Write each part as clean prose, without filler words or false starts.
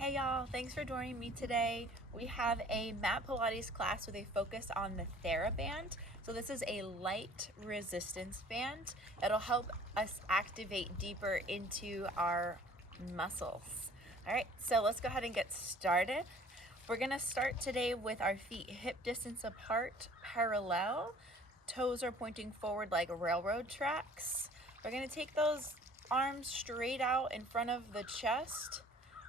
Hey y'all, thanks for joining me today. We have a mat Pilates class with a focus on the Theraband. So this is a light resistance band. It'll help us activate deeper into our muscles. All right, so let's go ahead and get started. We're gonna start today with our feet hip distance apart, parallel. Toes are pointing forward like railroad tracks. We're gonna take those arms straight out in front of the chest,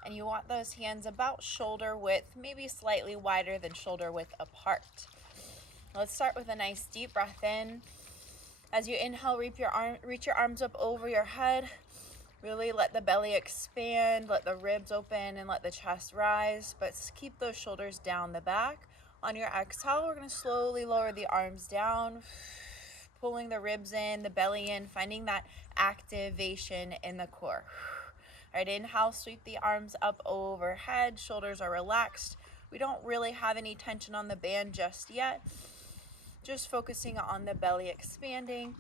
and you want those hands about shoulder width, maybe slightly wider than shoulder width apart. Let's start with a nice deep breath in. As you inhale, reach your arms up over your head. Really let the belly expand, let the ribs open, and let the chest rise, but keep those shoulders down the back. On your exhale, we're gonna slowly lower the arms down, pulling the ribs in, the belly in, finding that activation in the core. All right, inhale, sweep the arms up overhead, shoulders are relaxed. We don't really have any tension on the band just yet. Just focusing on the belly expanding.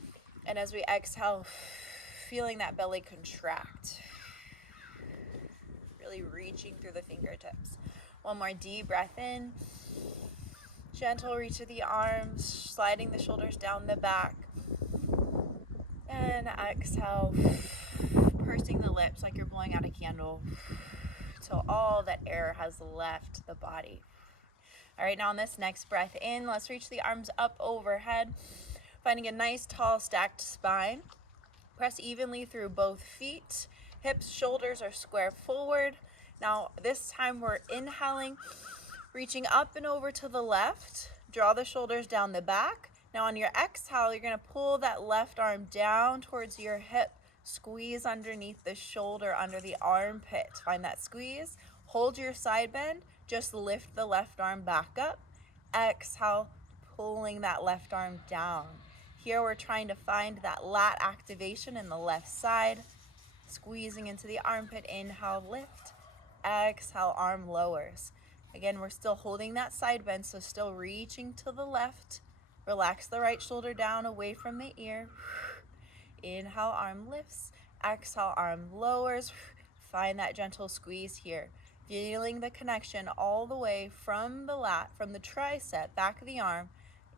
And as we exhale, feeling that belly contract. Really reaching through the fingertips. One more deep breath in. Gentle reach of the arms, sliding the shoulders down the back. And exhale, pursing the lips like you're blowing out a candle till all that air has left the body. All right, now on this next breath in, let's reach the arms up overhead, finding a nice tall stacked spine. Press evenly through both feet. Hips, shoulders are square forward. Now this time we're inhaling, reaching up and over to the left. Draw the shoulders down the back. Now on your exhale, you're gonna pull that left arm down towards your hip. Squeeze underneath the shoulder, under the armpit. Find that squeeze. Hold your side bend. Just lift the left arm back up. Exhale, pulling that left arm down. Here we're trying to find that lat activation in the left side. Squeezing into the armpit. Inhale, lift. Exhale, arm lowers. Again, we're still holding that side bend, so still reaching to the left. Relax the right shoulder down away from the ear. Inhale, arm lifts. Exhale, arm lowers. Find that gentle squeeze here. Feeling the connection all the way from the lat, from the tricep, back of the arm,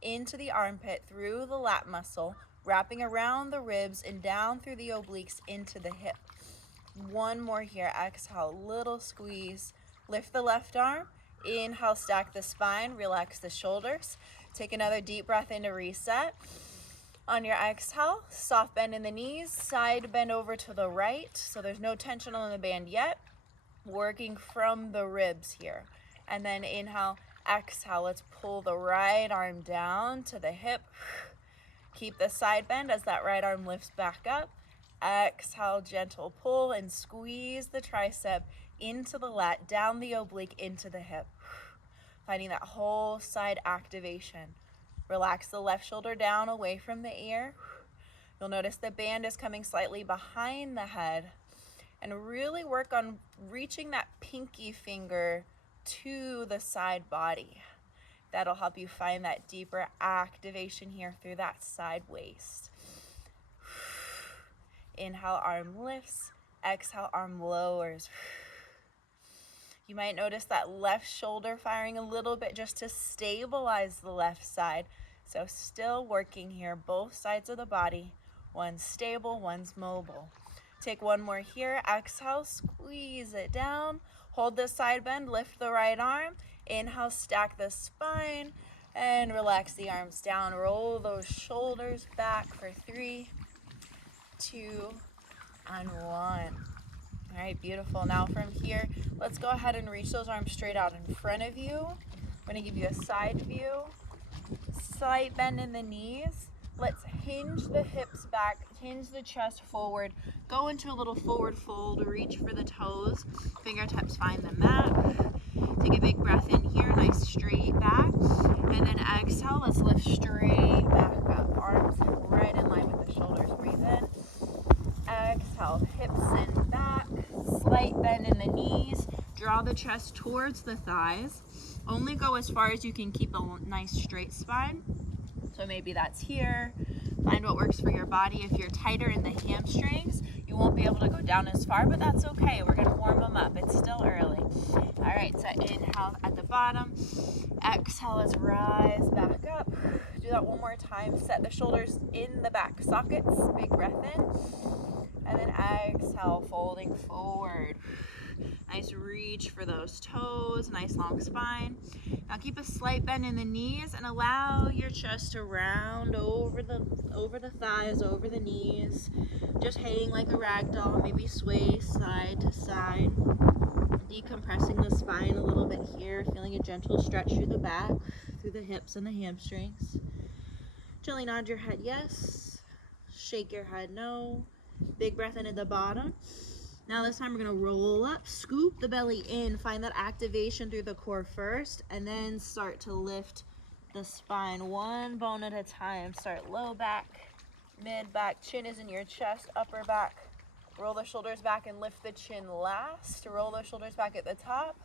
into the armpit, through the lat muscle, wrapping around the ribs and down through the obliques into the hip. One more here. Exhale, little squeeze. Lift the left arm. Inhale, stack the spine, relax the shoulders. Take another deep breath in to reset. On your exhale, soft bend in the knees, side bend over to the right. So there's no tension on the band yet. Working from the ribs here. And then inhale, exhale. Let's pull the right arm down to the hip. Keep the side bend as that right arm lifts back up. Exhale, gentle pull and squeeze the tricep into the lat, down the oblique into the hip. Finding that whole side activation. Relax the left shoulder down away from the ear. You'll notice the band is coming slightly behind the head. And really work on reaching that pinky finger to the side body. That'll help you find that deeper activation here through that side waist. Inhale, arm lifts. Exhale, arm lowers. You might notice that left shoulder firing a little bit just to stabilize the left side. So still working here, both sides of the body. One's stable, one's mobile. Take one more here. Exhale, squeeze it down. Hold the side bend, lift the right arm. Inhale, stack the spine and relax the arms down. Roll those shoulders back for 3, 2, and 1. All right, beautiful. Now from here, let's go ahead and reach those arms straight out in front of you. I'm gonna give you a side view. Slight bend in the knees. Let's hinge the hips back, hinge the chest forward, go into a little forward fold, reach for the toes, fingertips find the mat. Take a big breath in here, nice straight back, and then exhale, let's lift straight back up, arms right in line with the shoulders, breathe in. Exhale, hips send back, slight bend in the knees, draw the chest towards the thighs. Only go as far as you can keep a nice straight spine. So maybe that's here. Find what works for your body. If you're tighter in the hamstrings, You won't be able to go down as far, but that's okay. We're gonna warm them up. It's still early. All right, so inhale at the bottom. Exhale as rise back up. Do that one more time. Set the shoulders in the back sockets. Big breath in. And then exhale, folding forward. Nice reach for those toes, nice long spine. Now keep a slight bend in the knees and allow your chest to round over the thighs, over the knees. Just hang like a rag doll, maybe sway side to side. Decompressing the spine a little bit here, feeling a gentle stretch through the back, through the hips and the hamstrings. Gently nod your head yes, shake your head no. Big breath in at the bottom. Now this time we're gonna roll up, scoop the belly in, find that activation through the core first, and then start to lift the spine one bone at a time. Start low back, mid back, chin is in your chest, upper back. Roll the shoulders back and lift the chin last. Roll those shoulders back at the top.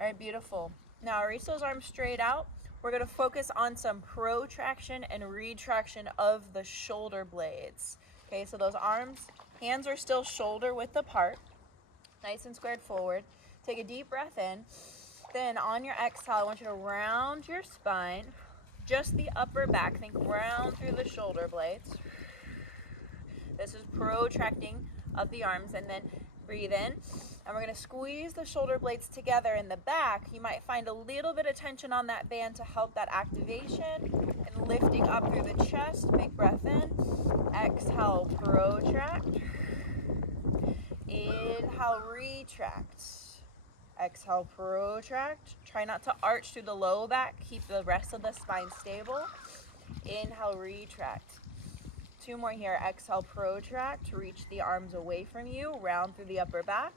All right, beautiful. Now reach those arms straight out. We're gonna focus on some protraction and retraction of the shoulder blades. Okay, so those arms, hands are still shoulder width apart, nice and squared forward. Take a deep breath in. Then on your exhale, I want you to round your spine, just the upper back. Think round through the shoulder blades. This is protracting of the arms, and then breathe in. And we're gonna squeeze the shoulder blades together in the back. You might find a little bit of tension on that band to help that activation. And lifting up through the chest, big breath in. Exhale, protract. Inhale, retract. Exhale, protract. Try not to arch through the low back. Keep the rest of the spine stable. Inhale, retract. Two more here. Exhale, protract. Reach the arms away from you. Round through the upper back.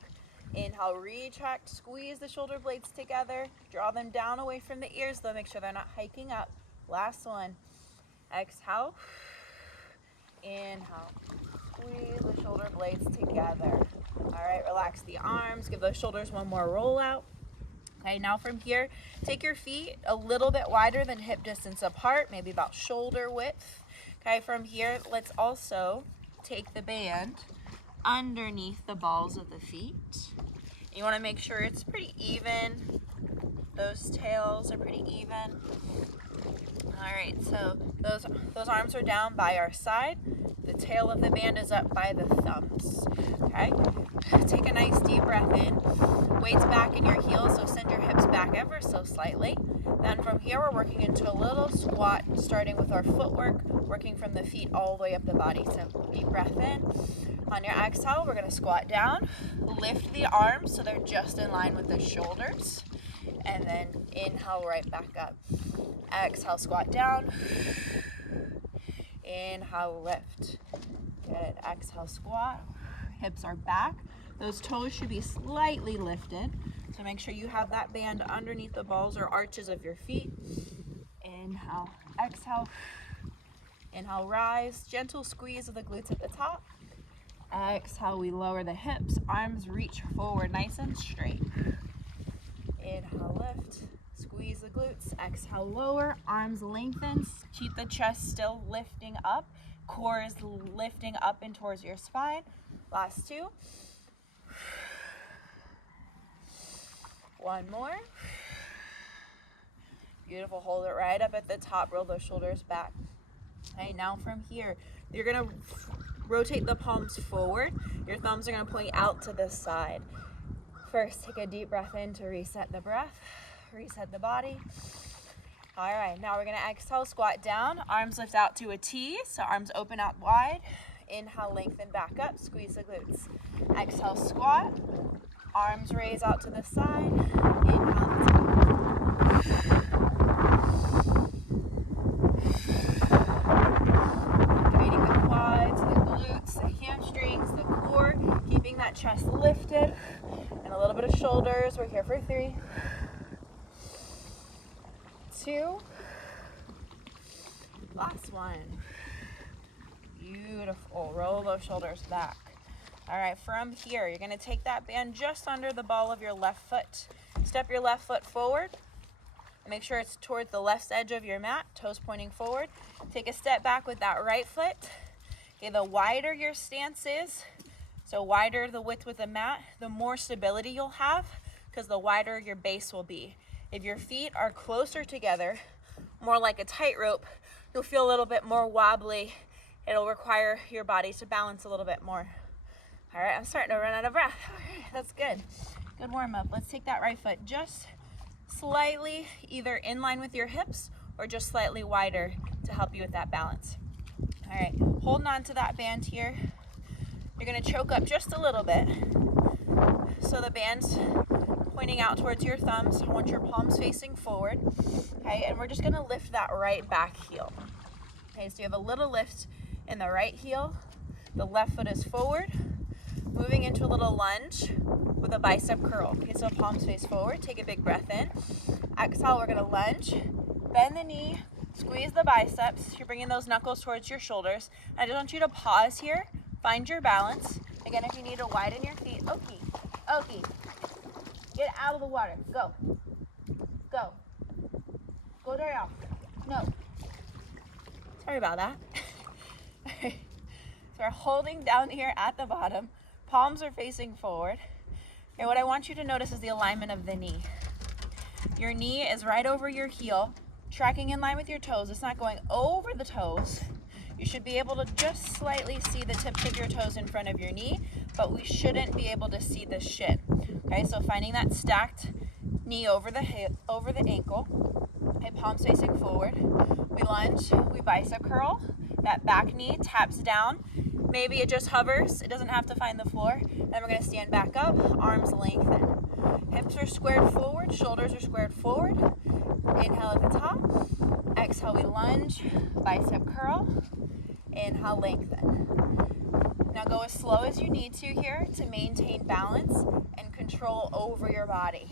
Inhale, retract. Squeeze the shoulder blades together. Draw them down away from the ears, though. Make sure they're not hiking up. Last one. Exhale. Inhale. Squeeze the shoulder blades together. All right, relax the arms. Give those shoulders one more roll out. Okay, now from here, take your feet a little bit wider than hip distance apart, maybe about shoulder width. Okay, from here, let's also take the band underneath the balls of the feet. You want to make sure it's pretty even. Those tails are pretty even. All right, so those arms are down by our side. The tail of the band is up by the thumbs. Okay, take a nice deep breath in. Weights back in your heels, so send your hips back ever so slightly. Then from here, we're working into a little squat, starting with our footwork, working from the feet all the way up the body. So deep breath in. On your exhale, we're gonna squat down. Lift the arms so they're just in line with the shoulders. And then inhale right back up. Exhale, squat down. Inhale, lift. Good. Exhale, squat. Hips are back. Those toes should be slightly lifted. So make sure you have that band underneath the balls or arches of your feet. Inhale, exhale. Inhale, rise. Gentle squeeze of the glutes at the top. Exhale, we lower the hips. Arms reach forward nice and straight. Inhale, lift. Squeeze the glutes. Exhale, lower. Arms lengthen. Keep the chest still lifting up. Core is lifting up and towards your spine. Last two. One more. Beautiful. Hold it right up at the top. Roll those shoulders back. Okay, now from here, you're going to rotate the palms forward. Your thumbs are going to point out to the side. First, take a deep breath in to reset the breath. Reset the body. All right, now we're going to exhale, squat down. Arms lift out to a T, so arms open out wide. Inhale, lengthen back up. Squeeze the glutes. Exhale, squat. Arms raise out to the side. Inhale, activating the quads, the glutes, the hamstrings, the core, keeping that chest lifted, and a little bit of shoulders. We're here for 3, 2, last one. Beautiful. Roll those shoulders back. All right, from here, you're going to take that band just under the ball of your left foot. Step your left foot forward. Make sure it's towards the left edge of your mat, toes pointing forward. Take a step back with that right foot. Okay, the wider your stance is, So wider the width with the mat, the more stability you'll have, because the wider your base will be. If your feet are closer together, more like a tightrope, you'll feel a little bit more wobbly. It'll require your body to balance a little bit more. All right, I'm starting to run out of breath. All right, that's good. Good warm up. Let's take that right foot just slightly either in line with your hips or just slightly wider to help you with that balance. All right, holding on to that band here. You're gonna choke up just a little bit. So the band's pointing out towards your thumbs. I want your palms facing forward. Okay, and we're just gonna lift that right back heel. Okay, so you have a little lift in the right heel. The left foot is forward. Moving into a little lunge with a bicep curl. Okay, so palms face forward. Take a big breath in. Exhale, we're gonna lunge. Bend the knee, squeeze the biceps. You're bringing those knuckles towards your shoulders. I just want you to pause here. Find your balance. Again, if you need to widen your feet, okay. Get out of the water. Go. Go. Go dry off. No. Sorry about that. So we're holding down here at the bottom. Palms are facing forward. Okay, what I want you to notice is the alignment of the knee. Your knee is right over your heel, tracking in line with your toes. It's not going over the toes. You should be able to just slightly see the tips of your toes in front of your knee, but we shouldn't be able to see the shin. Okay, so finding that stacked knee over the ankle. Okay, palms facing forward. We lunge, we bicep curl. That back knee taps down. Maybe it just hovers. It doesn't have to find the floor. Then we're gonna stand back up, arms lengthen. Hips are squared forward, shoulders are squared forward. Inhale at the top. Exhale, we lunge, bicep curl. Inhale, lengthen. Now go as slow as you need to here to maintain balance and control over your body.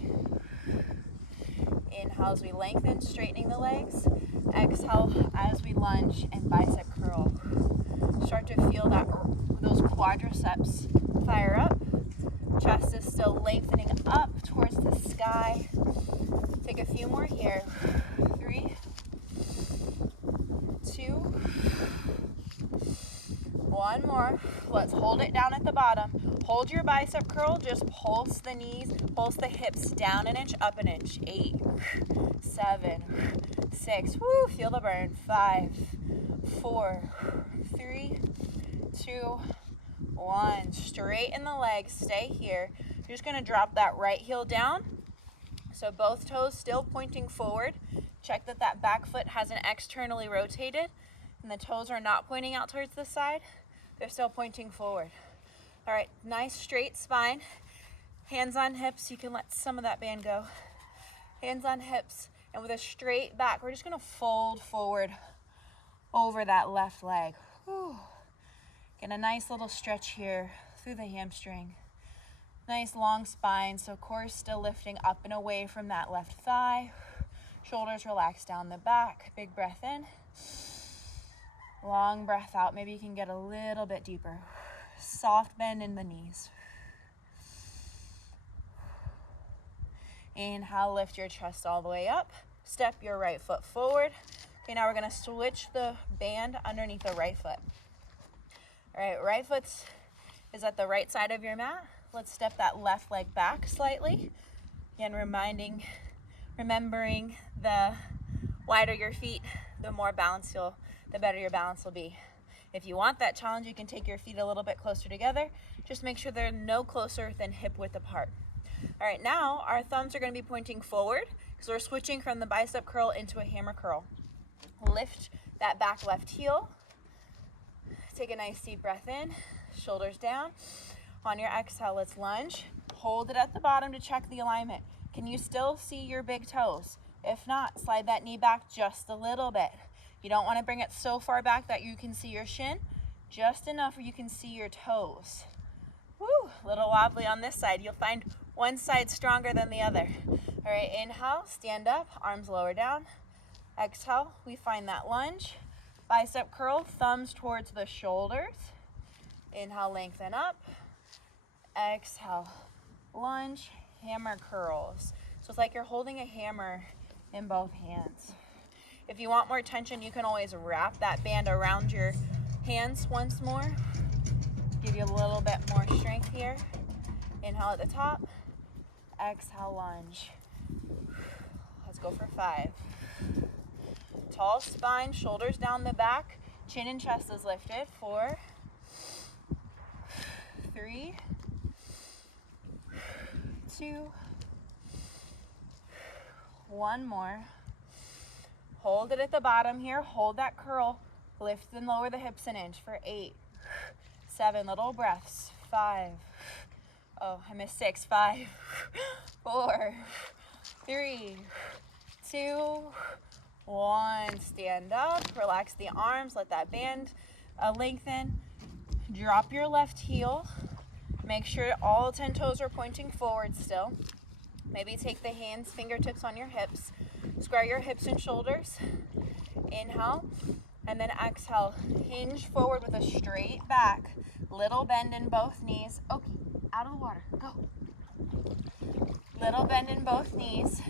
Inhale as we lengthen, straightening the legs. Exhale as we lunge and bicep curl. Start to feel those quadriceps fire up. Chest is still lengthening up towards the sky. Take a few more here. 3, 2, 1 more. Let's hold it down at the bottom. Hold your bicep curl. Just pulse the knees, pulse the hips down an inch, up an inch. 8, 7, 6. Woo, feel the burn. 5, 4, 3, 2, 1. Straighten the legs. Stay here. You're just going to drop that right heel down. So both toes still pointing forward. Check that that back foot hasn't externally rotated and the toes are not pointing out towards the side. They're still pointing forward. All right, nice straight spine. Hands on hips. You can let some of that band go. Hands on hips. And with a straight back, we're just going to fold forward over that left leg. Whew. Get a nice little stretch here through the hamstring. Nice long spine, so core still lifting up and away from that left thigh. Shoulders relax down the back. Big breath in. Long breath out. Maybe you can get a little bit deeper. Soft bend in the knees. Inhale, lift your chest all the way up. Step your right foot forward. Okay, now we're going to switch the band underneath the right foot. All right, right foot is at the right side of your mat. Let's step that left leg back slightly. Again, remembering the wider your feet, the better your balance will be. If you want that challenge, you can take your feet a little bit closer together. Just make sure they're no closer than hip width apart. All right, now our thumbs are going to be pointing forward because we're switching from the bicep curl into a hammer curl. Lift that back left heel. Take a nice deep breath in, shoulders down. On your exhale, let's lunge. Hold it at the bottom to check the alignment. Can you still see your big toes? If not, slide that knee back just a little bit. You don't want to bring it so far back that you can see your shin, just enough where you can see your toes. Woo, a little wobbly on this side. You'll find one side stronger than the other. All right, inhale, stand up, arms lower down. Exhale, we find that lunge. Bicep curl, thumbs towards the shoulders. Inhale, lengthen up. Exhale, lunge, hammer curls. So it's like you're holding a hammer in both hands. If you want more tension, you can always wrap that band around your hands once more. give you a little bit more strength here. Inhale at the top, exhale, lunge. Let's go for 5. Tall spine, shoulders down the back, chin and chest is lifted. 4, 3, 2, 1 more. Hold it at the bottom here. Hold that curl. Lift and lower the hips an inch for 8, 7 little breaths. 5. Oh, I missed 6. 5, 4, 3, 2, 1. Stand up. Relax the arms. Let that band lengthen. Drop your left heel. Make sure all 10 toes are pointing forward still. Maybe take the hands, fingertips on your hips. Square your hips and shoulders. Inhale. And then exhale. Hinge forward with a straight back. Little bend in both knees. Okay, out of the water. Go. Little bend in both knees.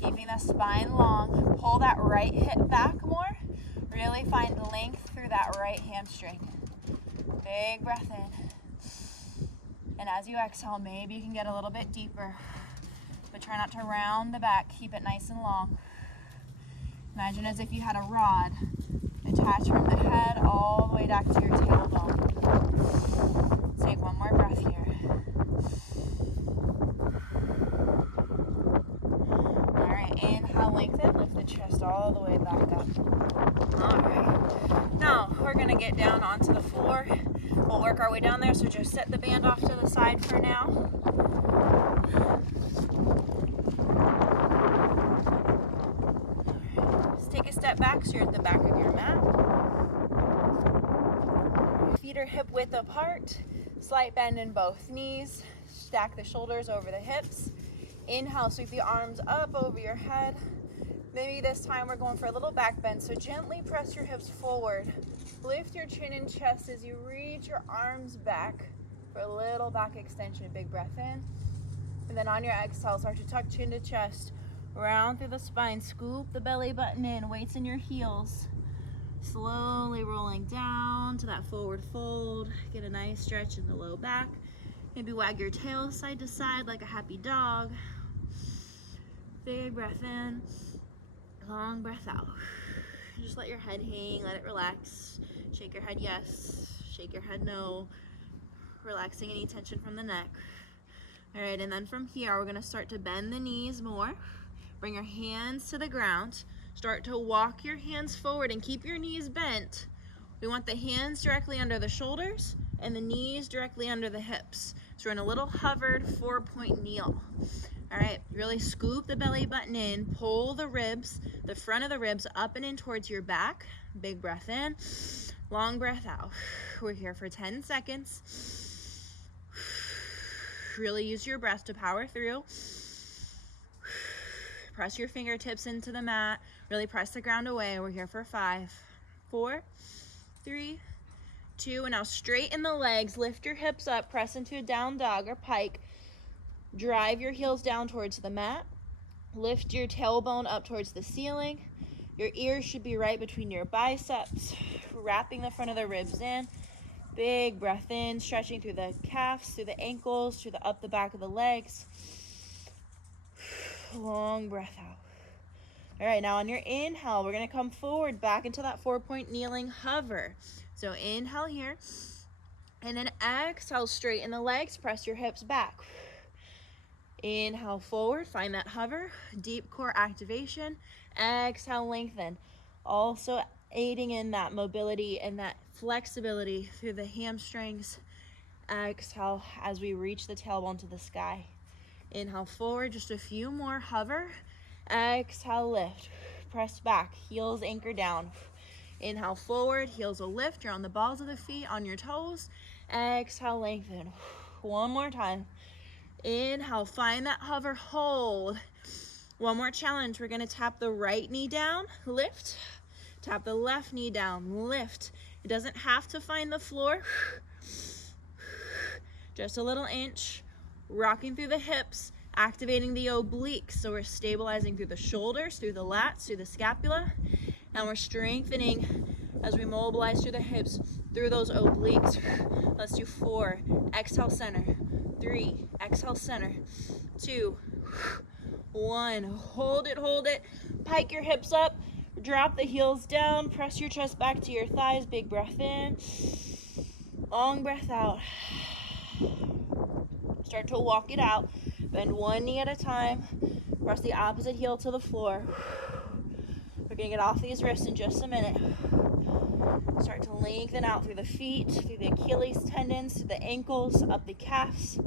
Keeping the spine long. Pull that right hip back more. Really find length through that right hamstring. Big breath in. And as you exhale, maybe you can get a little bit deeper. But try not to round the back. Keep it nice and long. Imagine as if you had a rod attached from the head all the way back to your tailbone. Take one more breath here. All right, inhale, lengthen. Lift the chest all the way back up. All right. Now, we're going to get down onto the floor. We'll work our way down there, so just set the band off to the side for now. Take a step back so you're at the back of your mat. Feet are hip width apart. Slight bend in both knees. Stack the shoulders over the hips. Inhale, sweep the arms up over your head. Maybe this time we're going for a little back bend, so gently press your hips forward. Lift your chin and chest as you reach your arms back for a little back extension. Big breath in. And then on your exhale, start to tuck chin to chest. Round through the spine, scoop the belly button in, weights in your heels. Slowly rolling down to that forward fold. Get a nice stretch in the low back. Maybe wag your tail side to side like a happy dog. Big breath in, long breath out. Just let your head hang, let it relax. Shake your head yes, shake your head no. Relaxing any tension from the neck. All right, and then from here, we're gonna start to bend the knees more. Bring your hands to the ground. Start to walk your hands forward and keep your knees bent. We want the hands directly under the shoulders and the knees directly under the hips. So we're in a little hovered 4-point kneel. All right, really scoop the belly button in, pull the ribs, the front of the ribs up and in towards your back. Big breath in, long breath out. We're here for 10 seconds. Really use your breath to power through. Press your fingertips into the mat. Really press the ground away. We're here for 5, 4, 3, 2, and now straighten the legs. Lift your hips up. Press into a down dog or pike. Drive your heels down towards the mat. Lift your tailbone up towards the ceiling. Your ears should be right between your biceps. Wrapping the front of the ribs in. Big breath in, stretching through the calves, through the ankles, through the back of the legs. Long breath out. All right, now on your inhale, we're gonna come forward back into that 4-point kneeling hover. So inhale here, and then exhale, straighten the legs, press your hips back. Inhale forward, find that hover, deep core activation. Exhale, lengthen. Also aiding in that mobility and that flexibility through the hamstrings. Exhale as we reach the tailbone to the sky. Inhale forward, just a few more, hover. Exhale, lift. Press back, heels anchor down. Inhale forward, heels will lift. You're on the balls of the feet, on your toes. Exhale, lengthen. One more time. Inhale, find that hover, hold. One more challenge. We're gonna tap the right knee down, lift. Tap the left knee down, lift. It doesn't have to find the floor. Just a little inch. Rocking through the hips, activating the obliques. So we're stabilizing through the shoulders, through the lats, through the scapula. And we're strengthening as we mobilize through the hips, through those obliques. Let's do 4, exhale center, 3, exhale center, 2, 1, hold it, pike your hips up, drop the heels down, press your chest back to your thighs, big breath in, long breath out. Start to walk it out, bend one knee at a time, press the opposite heel to the floor. We're gonna get off these wrists in just a minute. Start to lengthen out through the feet, through the Achilles tendons, through the ankles, up the calves.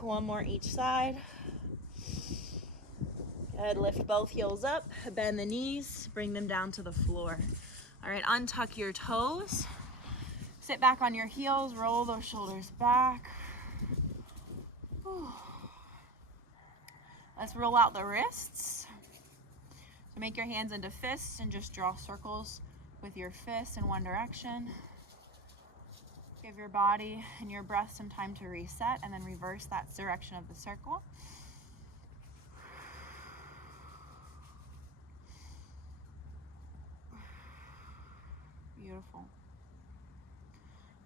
One more each side. Good, lift both heels up, bend the knees, bring them down to the floor. All right, untuck your toes. Sit back on your heels, roll those shoulders back. Whew. Let's roll out the wrists. So make your hands into fists and just draw circles with your fists in one direction. Give your body and your breath some time to reset, and then reverse that direction of the circle. Beautiful.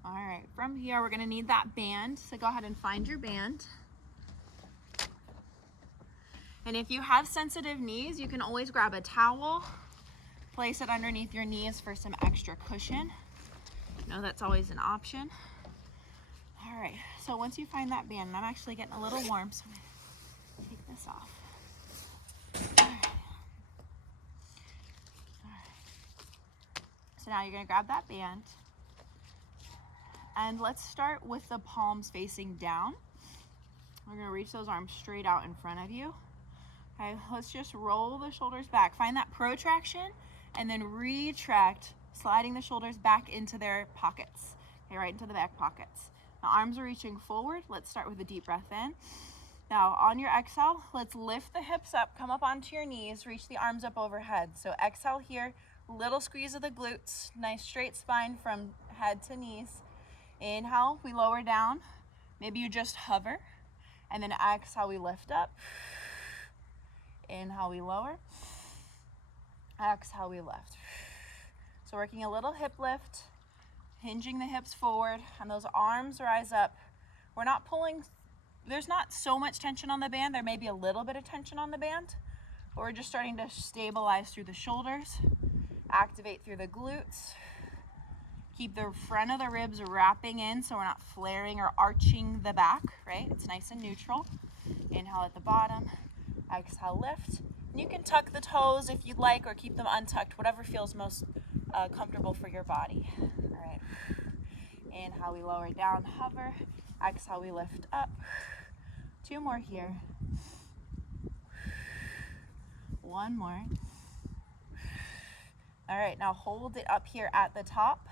All right, from here, we're gonna need that band. So go ahead and find your band. And if you have sensitive knees, you can always grab a towel, place it underneath your knees for some extra cushion. No, that's always an option. All right, so once you find that band, and I'm actually getting a little warm, so I'm gonna take this off. All right. All right. So now you're gonna grab that band, and let's start with the palms facing down. We're gonna reach those arms straight out in front of you. Okay, let's just roll the shoulders back. Find that protraction, and then retract, sliding the shoulders back into their pockets. Okay, right into the back pockets. Now arms are reaching forward. Let's start with a deep breath in. Now on your exhale, let's lift the hips up, come up onto your knees, reach the arms up overhead. So exhale here, little squeeze of the glutes, nice straight spine from head to knees. Inhale, we lower down. Maybe you just hover. And then exhale, we lift up. Inhale, we lower. Exhale, we lift. So working a little hip lift, hinging the hips forward, and those arms rise up. We're not pulling, there's not so much tension on the band. There may be a little bit of tension on the band, but we're just starting to stabilize through the shoulders, activate through the glutes. Keep the front of the ribs wrapping in so we're not flaring or arching the back, right? It's nice and neutral. Inhale at the bottom, exhale, lift. And you can tuck the toes if you'd like, or keep them untucked, whatever feels most comfortable for your body. All right. Inhale, we lower down, hover. Exhale, we lift up. 2 more here. 1 more. All right, now hold it up here at the top.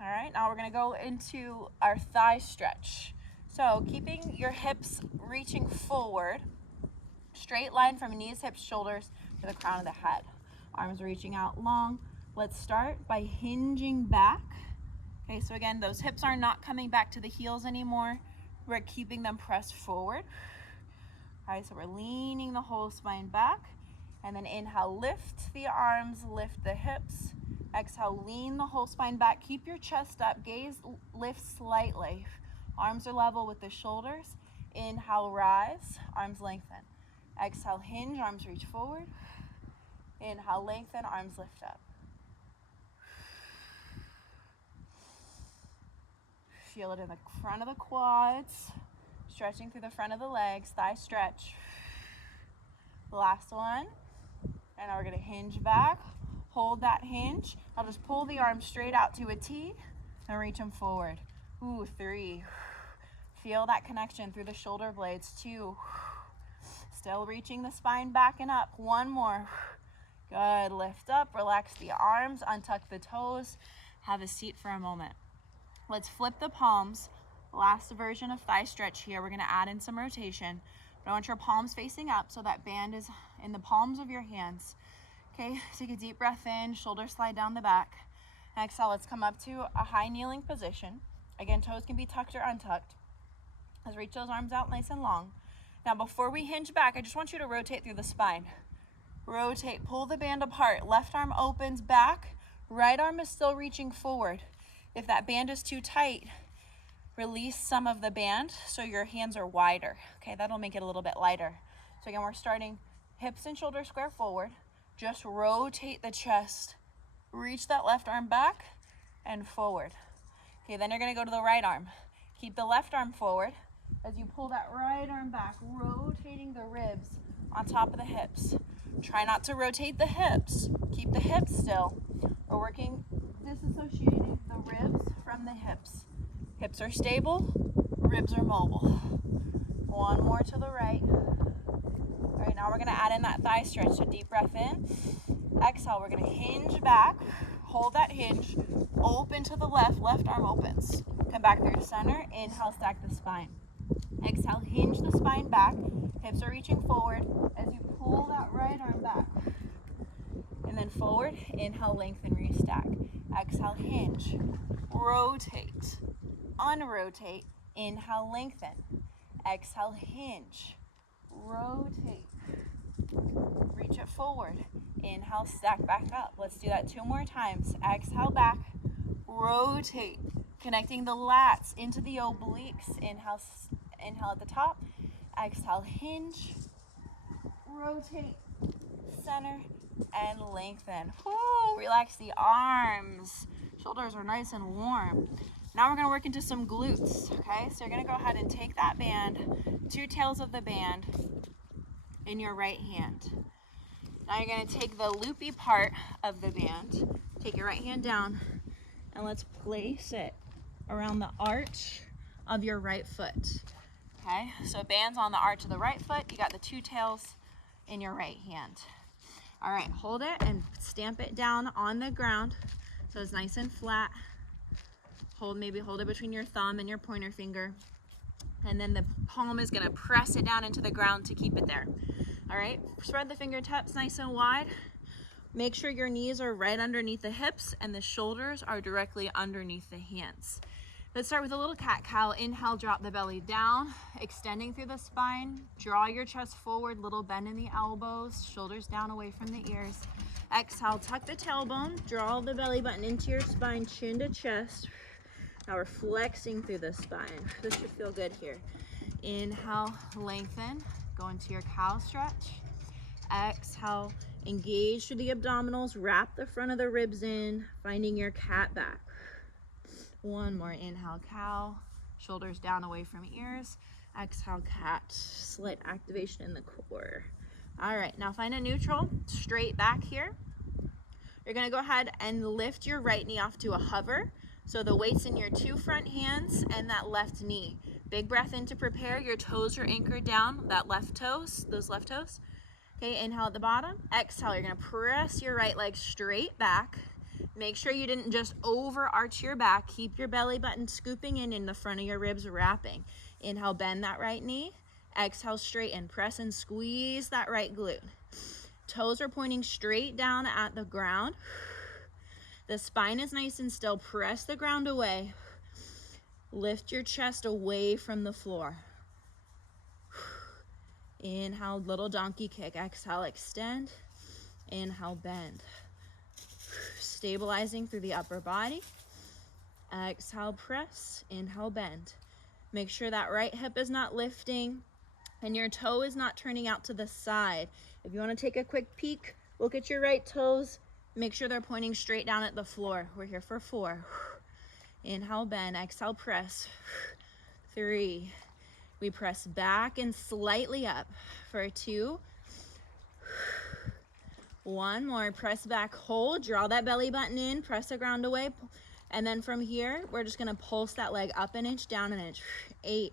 All right, now we're gonna go into our thigh stretch. So keeping your hips reaching forward, straight line from knees, hips, shoulders to the crown of the head. Arms reaching out long. Let's start by hinging back. Okay, so again, those hips are not coming back to the heels anymore. We're keeping them pressed forward. All right, so we're leaning the whole spine back. And then inhale, lift the arms, lift the hips. Exhale, lean the whole spine back. Keep your chest up, gaze lifts slightly. Arms are level with the shoulders. Inhale, rise, arms lengthen. Exhale, hinge, arms reach forward. Inhale, lengthen, arms lift up. Feel it in the front of the quads, stretching through the front of the legs, thigh stretch. Last one. And now we're gonna hinge back, hold that hinge. I'll just pull the arms straight out to a T and reach them forward. Ooh, 3. Feel that connection through the shoulder blades. 2. Still reaching the spine back and up. 1 more. Good, lift up, relax the arms, untuck the toes, have a seat for a moment. Let's flip the palms. Last version of thigh stretch here. We're gonna add in some rotation. But I want your palms facing up so that band is in the palms of your hands. Okay, take a deep breath in, shoulders slide down the back. Exhale, let's come up to a high kneeling position. Again, toes can be tucked or untucked. Let's reach those arms out nice and long. Now before we hinge back, I just want you to rotate through the spine. Rotate, pull the band apart. Left arm opens back, Right arm is still reaching forward. If that band is too tight, release some of the band so your hands are wider. Okay, that'll make it a little bit lighter. So again, we're starting hips and shoulders square forward. Just rotate the chest. Reach that left arm back and forward. Okay, then you're gonna go to the right arm. Keep the left arm forward as you pull that right arm back, rotating the ribs on top of the hips. Try not to rotate the hips. Keep the hips still. We're working disassociating the ribs from the hips. Hips are stable, ribs are mobile. One more to the right. All right, now we're gonna add in that thigh stretch. So deep breath in. Exhale, we're gonna hinge back. Hold that hinge. Open to the left, left arm opens. Come back through center. Inhale, stack the spine. Exhale, hinge the spine back. Hips are reaching forward as you pull that right arm back. And then forward, inhale, lengthen, restack. Exhale, hinge, rotate, unrotate, inhale, lengthen. Exhale, hinge, rotate, reach it forward. Inhale, stack back up. Let's do that 2 more times. Exhale, back, rotate, connecting the lats into the obliques. Inhale at the top. Exhale, hinge, rotate, center, and lengthen. Woo, relax the arms. Shoulders are nice and warm. Now we're gonna work into some glutes, okay? So you're gonna go ahead and take that band, 2 tails of the band in your right hand. Now you're gonna take the loopy part of the band, take your right hand down, and let's place it around the arch of your right foot. Okay, so band's on the arch of the right foot. You got the 2 tails in your right hand. All right, hold it and stamp it down on the ground so it's nice and flat. Maybe hold it between your thumb and your pointer finger. And then the palm is gonna press it down into the ground to keep it there. All right, spread the fingertips nice and wide. Make sure your knees are right underneath the hips and the shoulders are directly underneath the hands. Let's start with a little cat-cow. Inhale, drop the belly down, extending through the spine. Draw your chest forward, little bend in the elbows, shoulders down away from the ears. Exhale, tuck the tailbone, draw the belly button into your spine, chin to chest. Now we're flexing through the spine. This should feel good here. Inhale, lengthen, go into your cow stretch. Exhale, engage through the abdominals, wrap the front of the ribs in, finding your cat back. One more, inhale, cow, shoulders down away from ears. Exhale, cat, slight activation in the core. All right, now find a neutral, straight back here. You're gonna go ahead and lift your right knee off to a hover. So the weight's in your 2 front hands and that left knee. Big breath in to prepare. Your toes are anchored down, that left toes, those left toes. Okay, inhale at the bottom. Exhale, you're gonna press your right leg straight back. Make sure you didn't just overarch your back. Keep your belly button scooping in and the front of your ribs wrapping. Inhale, bend that right knee. Exhale, straighten. Press and squeeze that right glute. Toes are pointing straight down at the ground. The spine is nice and still. Press the ground away. Lift your chest away from the floor. Inhale, little donkey kick. Exhale, extend. Inhale, bend. Stabilizing through the upper body. Exhale, press. Inhale, bend. Make sure that right hip is not lifting and your toe is not turning out to the side. If you want to take a quick peek, look at your right toes. Make sure they're pointing straight down at the floor. We're here for 4. Inhale, bend. Exhale, press. 3. We press back and slightly up for 2. 1 more. Press back, hold. Draw that belly button in. Press the ground away. And then from here, we're just going to pulse that leg up an inch, down an inch. 8,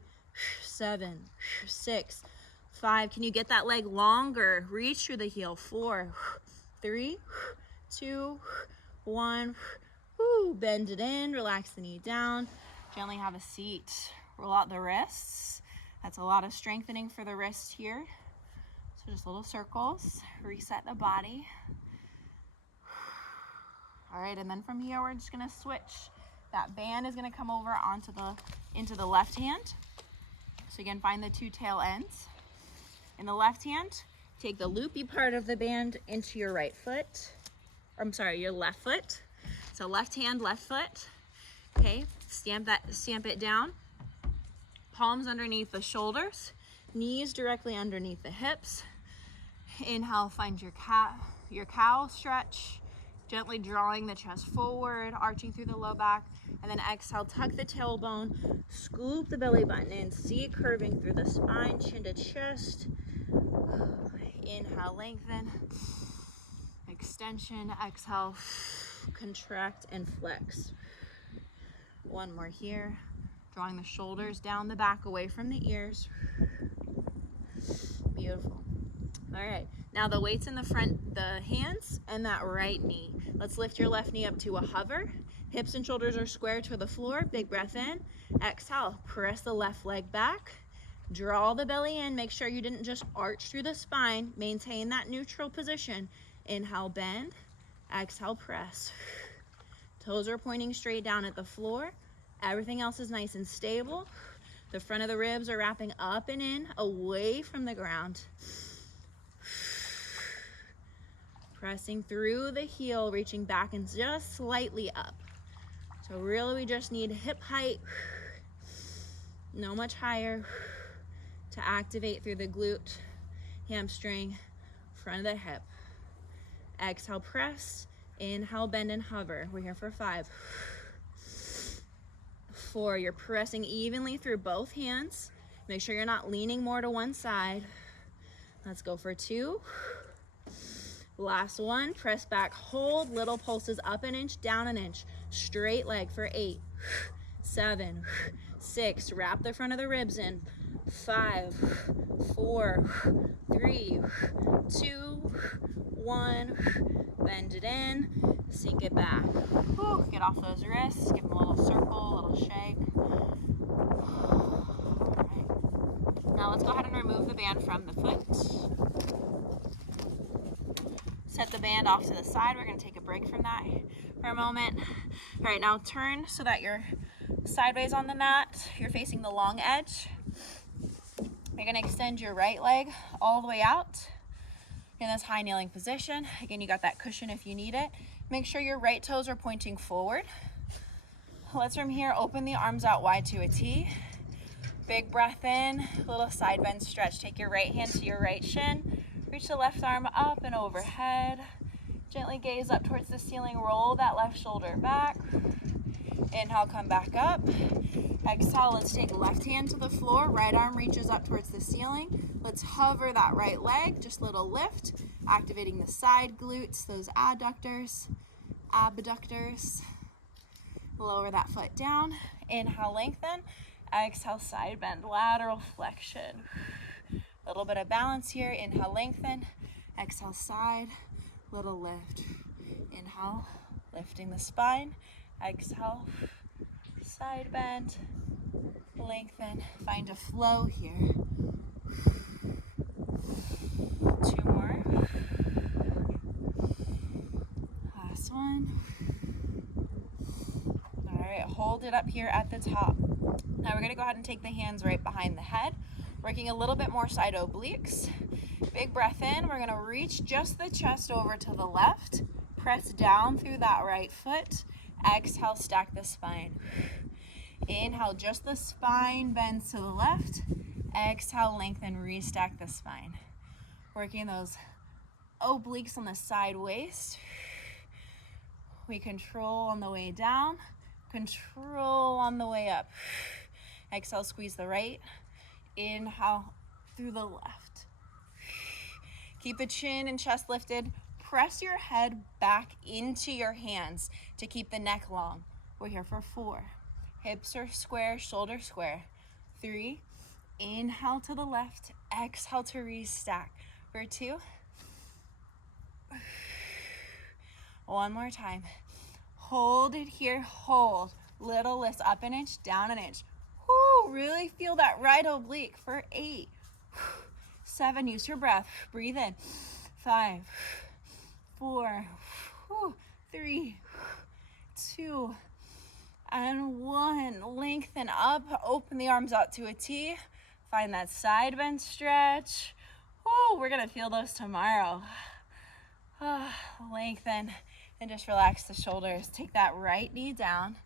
7, 6, 5. Can you get that leg longer? Reach through the heel. 4, 3, 2, 1. Woo. Bend it in. Relax the knee down. Gently have a seat. Roll out the wrists. That's a lot of strengthening for the wrist here. So just little circles. Reset the body. All right, and then from here, we're just gonna switch. That band is gonna come over into the left hand. So again, find the 2 tail ends. In the left hand, take the loopy part of the band into your right foot. Your left foot. So left hand, left foot. Okay, stamp it down. Palms underneath the shoulders, knees directly underneath the hips. Inhale, find your cow stretch, gently drawing the chest forward, arching through the low back. And then exhale, tuck the tailbone, scoop the belly button in, see it curving through the spine, chin to chest. Inhale, lengthen. Extension, exhale, contract and flex. One more here, drawing the shoulders down the back, away from the ears. Beautiful. All right, now the weight's in the front, the hands and that right knee. Let's lift your left knee up to a hover. Hips and shoulders are square to the floor. Big breath in. Exhale, press the left leg back. Draw the belly in. Make sure you didn't just arch through the spine. Maintain that neutral position. Inhale, bend. Exhale, press. Toes are pointing straight down at the floor. Everything else is nice and stable. The front of the ribs are wrapping up and in, away from the ground. Pressing through the heel, reaching back and just slightly up. So really we just need hip height, no much higher, to activate through the glute, hamstring, front of the hip. Exhale, press. Inhale, bend and hover. We're here for 5. 4, you're pressing evenly through both hands. Make sure you're not leaning more to one side. Let's go for 2. Last one, press back, hold, little pulses up an inch, down an inch. Straight leg for 8, 7, 6, wrap the front of the ribs in. 5, 4, 3, 2, 1. Bend it in, sink it back. Whew, get off those wrists, give them a little circle, a little shake. All right. Now let's go ahead and remove the band from the foot. Set the band off to the side. We're going to take a break from that for a moment. All right, now turn so that you're sideways on the mat. You're facing the long edge. You're going to extend your right leg all the way out in this high kneeling position. Again, you got that cushion if you need it. Make sure your right toes are pointing forward. Let's from here open the arms out wide to a T. Big breath in, little side bend stretch. Take your right hand to your right shin. Reach the left arm up and overhead. Gently gaze up towards the ceiling. Roll that left shoulder back. Inhale, come back up. Exhale, let's take left hand to the floor. Right arm reaches up towards the ceiling. Let's hover that right leg, just a little lift. Activating the side glutes, those adductors, abductors. Lower that foot down. Inhale, lengthen. Exhale, side bend, lateral flexion. A little bit of balance here. Inhale, lengthen. Exhale, side, little lift. Inhale, lifting the spine. Exhale, side bend, lengthen. Find a flow here. 2 more. Last one. All right, hold it up here at the top. Now we're going to go ahead and take the hands right behind the head, working a little bit more side obliques. Big breath in. We're going to reach just the chest over to the left. Press down through that right foot. Exhale, stack the spine. Inhale, just the spine bends to the left. Exhale, lengthen, restack the spine. Working those obliques on the side waist. We control on the way down, control on the way up. Exhale, squeeze the right. Inhale, through the left. Keep the chin and chest lifted. Press your head back into your hands to keep the neck long. We're here for 4. Hips are square, shoulders square. 3. Inhale to the left. Exhale to restack. For 2. 1 more time. Hold it here. Hold. Little lift up an inch, down an inch. Woo, really feel that right oblique for 8. 7. Use your breath. Breathe in. 5. 4, 3, 2, and 1. Lengthen up, open the arms out to a T. Find that side bend stretch. We're gonna feel those tomorrow. Lengthen And just relax the shoulders. Take that right knee down.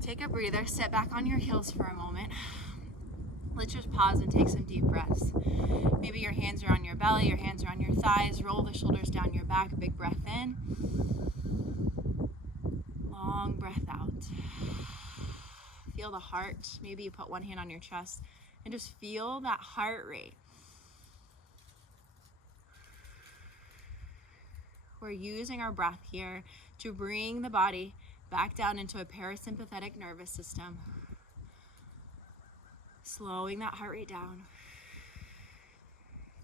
Take a breather, sit back on your heels for a moment. Let's just pause and take some deep breaths. Maybe your hands are on your belly, your hands are on your thighs. Roll the shoulders down your back. Big breath in. Long breath out. Feel the heart. Maybe you put one hand on your chest and just feel that heart rate. We're using our breath here to bring the body back down into a parasympathetic nervous system. Slowing that heart rate down.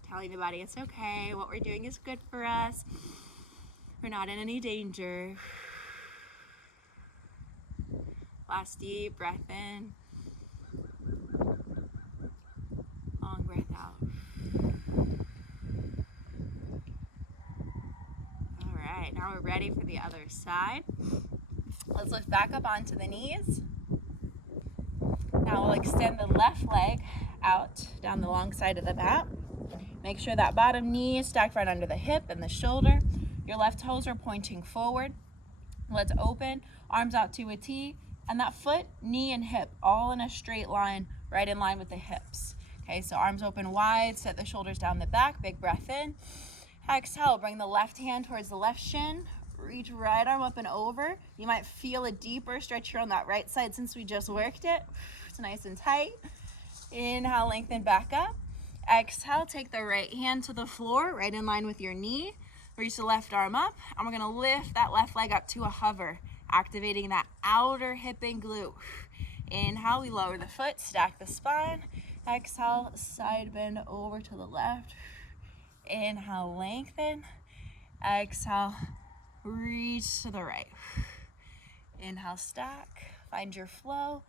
Telling the body it's okay, what we're doing is good for us. We're not in any danger. Last deep breath in. Long breath out. All right, now we're ready for the other side. Let's lift back up onto the knees. Now we'll extend the left leg out down the long side of the mat. Make sure that bottom knee is stacked right under the hip and the shoulder. Your left toes are pointing forward. Let's open, arms out to a T, and that foot, knee, and hip all in a straight line, right in line with the hips. Okay, so arms open wide, set the shoulders down the back, big breath in. Exhale, bring the left hand towards the left shin. Reach right arm up and over. You might feel a deeper stretch here on that right side since we just worked it. It's nice and tight. Inhale, lengthen back up. Exhale, take the right hand to the floor, right in line with your knee. Reach the left arm up, and we're gonna lift that left leg up to a hover, activating that outer hip and glute. Inhale, we lower the foot, stack the spine. Exhale, side bend over to the left. Inhale, lengthen. Exhale, reach to the right. Inhale, stack, find your flow.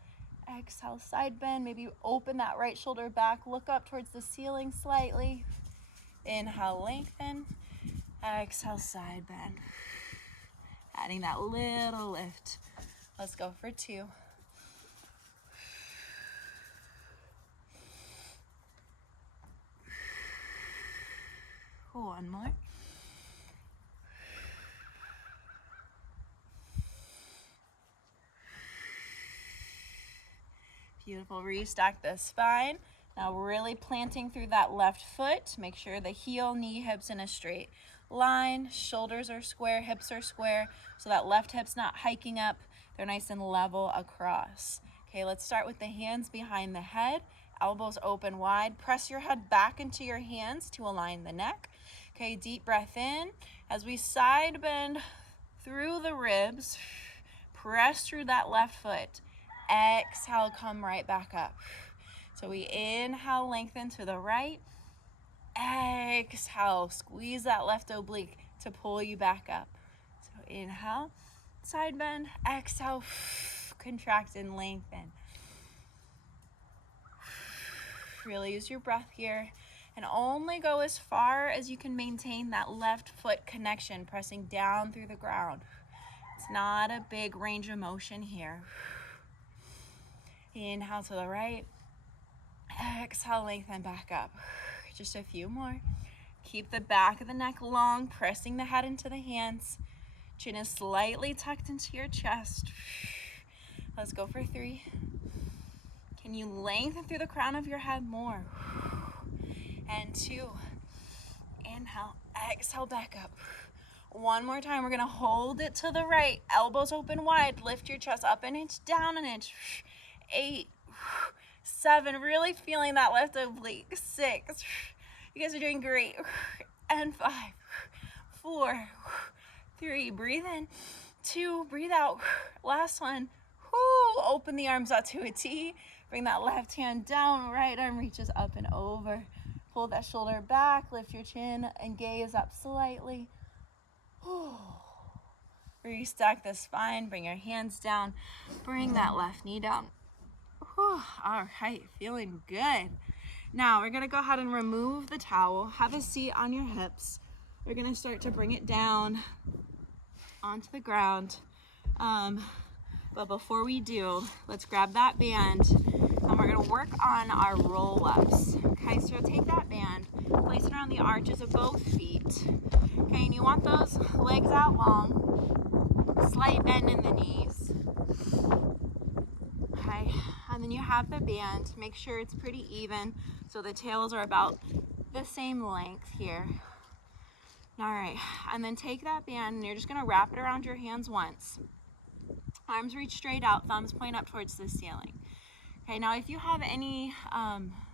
Exhale, side bend, maybe open that right shoulder back, look up towards the ceiling slightly. Inhale, lengthen. Exhale, side bend. Adding that little lift. Let's go for 2. One more. Beautiful. Restack the spine. Now really planting through that left foot. Make sure the heel, knee, hips in a straight line. Shoulders are square, hips are square. So that left hip's not hiking up. They're nice and level across. Okay, let's start with the hands behind the head. Elbows open wide. Press your head back into your hands to align the neck. Okay, deep breath in. As we side bend through the ribs, press through that left foot. Exhale, come right back up. So we inhale, lengthen to the right. Exhale, squeeze that left oblique to pull you back up. So inhale, side bend. Exhale, contract and lengthen. Really use your breath here. And only go as far as you can maintain that left foot connection, pressing down through the ground. It's not a big range of motion here. Inhale to the right. Exhale, lengthen back up. Just a few more. Keep the back of the neck long, pressing the head into the hands. Chin is slightly tucked into your chest. Let's go for 3. Can you lengthen through the crown of your head more? And 2. Inhale, exhale, back up. One more time, we're gonna hold it to the right. Elbows open wide, lift your chest up an inch, down an inch. 8, 7, really feeling that left oblique. 6, you guys are doing great. And 5, 4, 3, breathe in. 2, breathe out. Last one. Open the arms out to a T. Bring that left hand down, right arm reaches up and over. Pull that shoulder back, lift your chin, and gaze up slightly. Restack the spine, bring your hands down, bring that left knee down. All right, feeling good. Now we're gonna go ahead and remove the towel, have a seat on your hips. We're gonna start to bring it down onto the ground. But before we do, let's grab that band and we're gonna work on our roll-ups. Okay, so take that band, place it around the arches of both feet. Okay, and you want those legs out long. Slight bend in the knees. Okay, and then you have the band. Make sure it's pretty even so the tails are about the same length here. All right, and then take that band and you're just gonna wrap it around your hands once. Arms reach straight out, thumbs point up towards the ceiling. Okay, now if you have any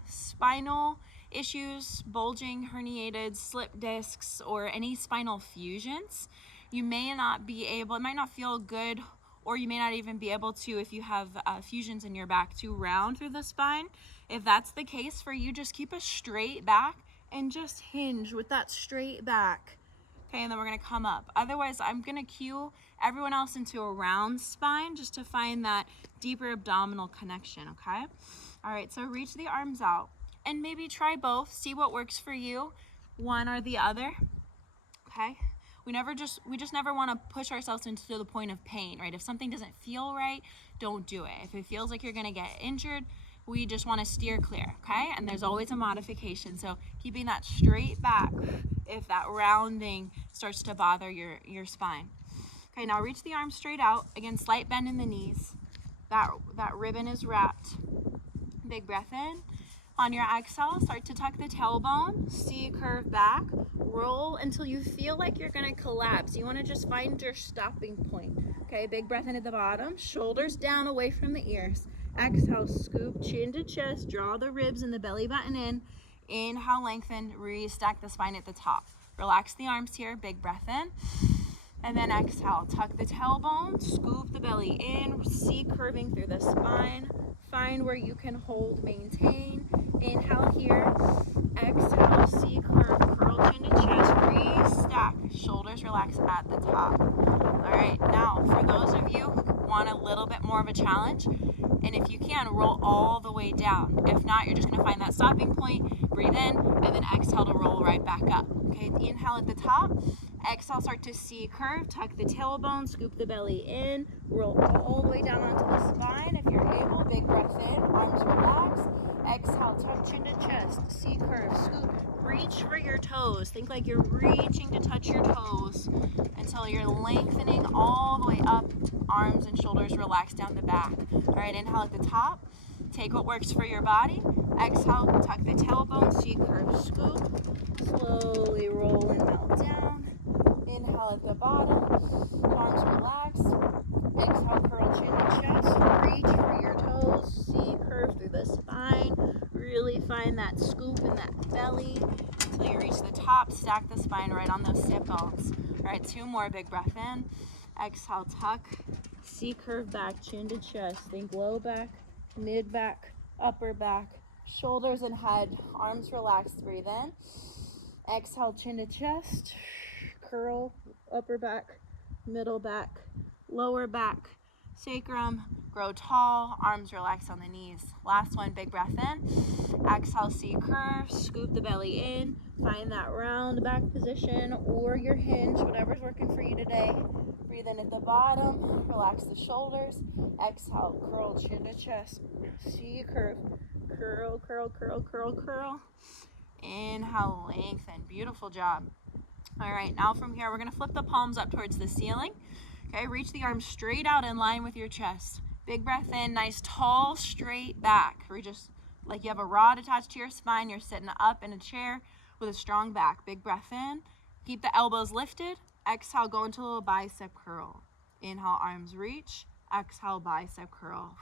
spinal issues, bulging, herniated, slip discs, or any spinal fusions, you may not be able, it might not feel good, or you may not even be able to, if you have fusions in your back, to round through the spine. If that's the case for you, just keep a straight back and just hinge with that straight back. Okay, and then we're gonna come up. Otherwise, I'm gonna cue everyone else into a round spine just to find that deeper abdominal connection, okay? All right, so reach the arms out and maybe try both, see what works for you, one or the other, okay? We just never wanna push ourselves into the point of pain, right? If something doesn't feel right, don't do it. If it feels like you're gonna get injured, we just wanna steer clear, okay? And there's always a modification, so keeping that straight back if that rounding starts to bother your spine. Okay, now reach the arms straight out. Again, slight bend in the knees. That ribbon is wrapped. Big breath in. On your exhale, start to tuck the tailbone, C curve back, roll until you feel like you're gonna collapse. You wanna just find your stopping point. Okay, big breath in at the bottom, shoulders down away from the ears. Exhale, scoop chin to chest, draw the ribs and the belly button in. Inhale, lengthen, restack the spine at the top. Relax the arms here, big breath in. And then exhale, tuck the tailbone, scoop the belly in, C curving through the spine. Find where you can hold, maintain. Inhale here, exhale, C curve, curl chin to chest, restack, shoulders relax at the top. All right, now for those of you who want a little bit more of a challenge, and if you can, roll all the way down. If not, you're just gonna find that stopping point, breathe in, and then exhale to roll right back up. Okay, inhale at the top, exhale, start to C curve, tuck the tailbone, scoop the belly in, roll all the way down onto the spine. If you're able, big breath in, arms relax. Exhale, tuck chin to chest, C curve, scoop, reach for your toes. Think like you're reaching to touch your toes until you're lengthening all the way up, arms and shoulders relax down the back. All right, inhale at the top, take what works for your body. Exhale, tuck the tailbone, C curve, scoop, slowly roll and melt down. Inhale at the bottom, arms relax. Exhale, curl chin to chest, reach for your toes, C curve through the spine. Really find that scoop in that belly until you reach the top, stack the spine right on those sit bones. All right, 2 more, big breath in. Exhale, tuck, C curve back, chin to chest. Think low back, mid back, upper back, shoulders and head, arms relaxed, breathe in. Exhale, chin to chest, curl, upper back, middle back, lower back, sacrum, grow tall, arms relax on the knees. Last one, big breath in. Exhale, C curve, scoop the belly in, find that round back position or your hinge, whatever's working for you today. Breathe in at the bottom, relax the shoulders. Exhale, curl chin to chest, C curve, curl, curl, curl, curl, curl. Inhale, lengthen, beautiful job. All right, now from here, we're gonna flip the palms up towards the ceiling. Okay, reach the arms straight out in line with your chest. Big breath in, nice tall, straight back. We're just like you have a rod attached to your spine. You're sitting up in a chair with a strong back. Big breath in, keep the elbows lifted. Exhale, go into a little bicep curl. Inhale, arms reach. Exhale, bicep curl.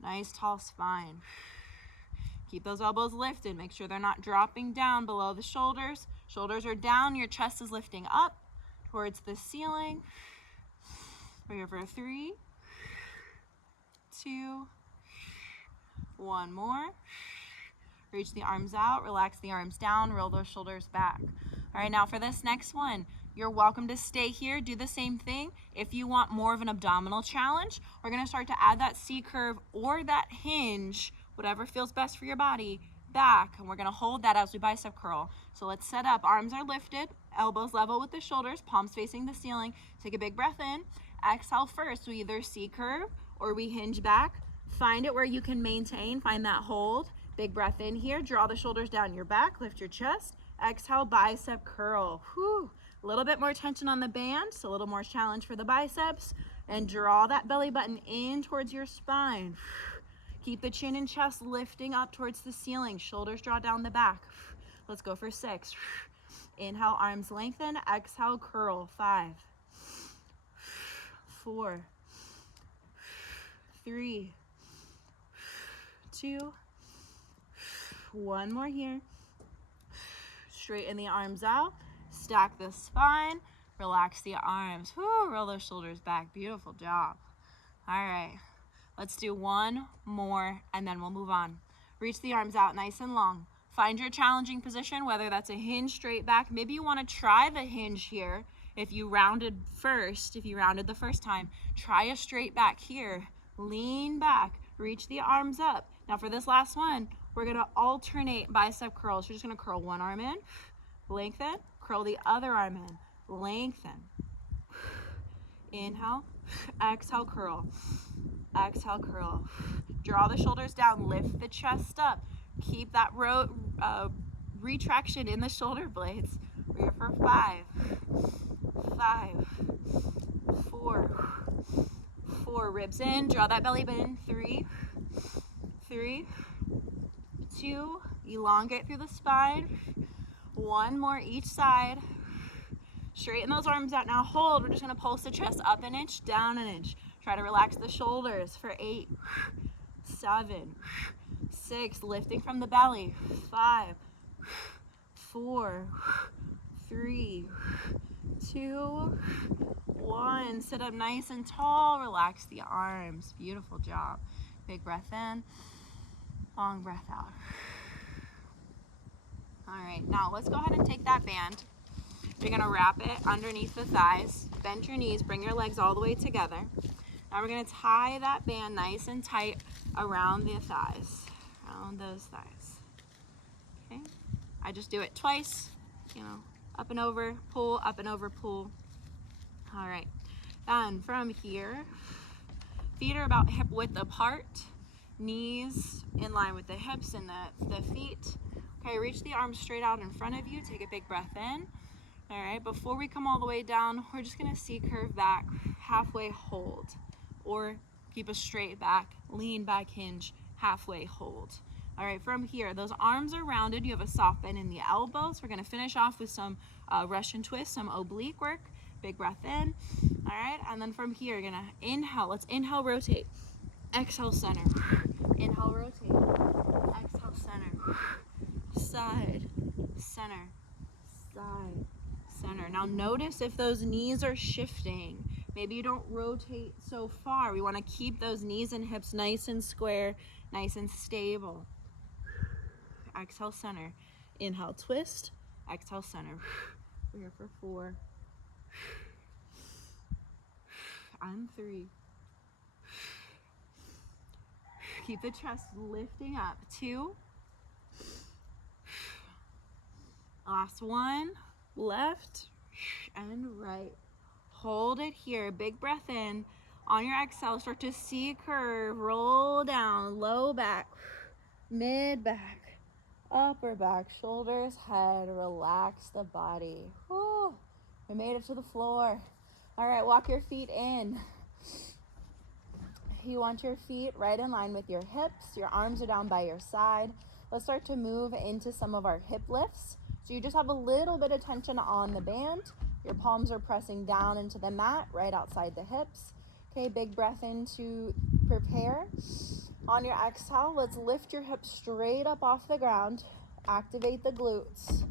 Nice tall spine. Keep those elbows lifted. Make sure they're not dropping down below the shoulders. Shoulders are down, your chest is lifting up towards the ceiling. We're for 3, 2, 1 more. Reach the arms out, relax the arms down, roll those shoulders back. All right, now for this next one, you're welcome to stay here, do the same thing. If you want more of an abdominal challenge, we're gonna start to add that C curve or that hinge, whatever feels best for your body, back, and we're gonna hold that as we bicep curl. So let's set up, arms are lifted, elbows level with the shoulders, palms facing the ceiling. Take a big breath in. Exhale first, we either C curve or we hinge back. Find it where you can maintain, find that hold. Big breath in here, draw the shoulders down your back, lift your chest. Exhale, bicep curl. Whew. A little bit more tension on the band, so a little more challenge for the biceps, and draw that belly button in towards your spine. Keep the chin and chest lifting up towards the ceiling. Shoulders draw down the back. Let's go for 6. Inhale, arms lengthen. Exhale, curl. 5, 4, 3, 2, 1 more here. Straighten the arms out. Stack the spine. Relax the arms. Whew, roll those shoulders back. Beautiful job. All right. Let's do 1 more, and then we'll move on. Reach the arms out nice and long. Find your challenging position, whether that's a hinge straight back. Maybe you want to try the hinge here. If you rounded the first time, try a straight back here. Lean back, reach the arms up. Now for this last one, we're gonna alternate bicep curls. You're just gonna curl one arm in, lengthen, curl the other arm in, lengthen. Inhale, exhale, curl. Exhale, curl. Draw the shoulders down, lift the chest up. Keep that retraction in the shoulder blades. We're here for 5, 4, ribs in, draw that belly button. 3, 2, elongate through the spine. 1 more each side. Straighten those arms out. Now hold. We're just going to pulse the chest up an inch, down an inch. Try to relax the shoulders for 8, 7, 6, lifting from the belly. 5, 4, 3, 2, 1. Sit up nice and tall. Relax the arms. Beautiful job. Big breath in. Long breath out. All right, now let's go ahead and take that band. You're gonna wrap it underneath the thighs. Bend your knees, bring your legs all the way together. Now we're gonna tie that band nice and tight around the thighs, around those thighs. Okay, I just do it twice, up and over, pull, up and over, pull. All right, then from here, feet are about hip width apart, knees in line with the hips and the feet. Okay, reach the arms straight out in front of you. Take a big breath in. All right, before we come all the way down, we're just gonna C-curve back, halfway hold, or keep a straight back, lean back hinge, halfway hold. All right, from here, those arms are rounded. You have a soft bend in the elbows. We're gonna finish off with some Russian twist, some oblique work. Big breath in. All right, and then from here, you're gonna inhale. Let's inhale, rotate. Exhale, center. Inhale, rotate. Exhale, center. Side, center, side, center. Now notice if those knees are shifting. Maybe you don't rotate so far. We want to keep those knees and hips nice and square, nice and stable. Exhale, center. Inhale, twist. Exhale, center. We're here for 4 and 3. Keep the chest lifting up. 2. Last one. Left and right. Hold it here. Big breath in. On your exhale, start to C-curve. Roll down. Low back. Mid back. Upper back. Shoulders, head. Relax the body. Whew. We made it to the floor. All right, walk your feet in. You want your feet right in line with your hips. Your arms are down by your side. Let's start to move into some of our hip lifts. So you just have a little bit of tension on the band. Your palms are pressing down into the mat right outside the hips. Okay, big breath in to prepare. On your exhale, let's lift your hips straight up off the ground. Activate the glutes.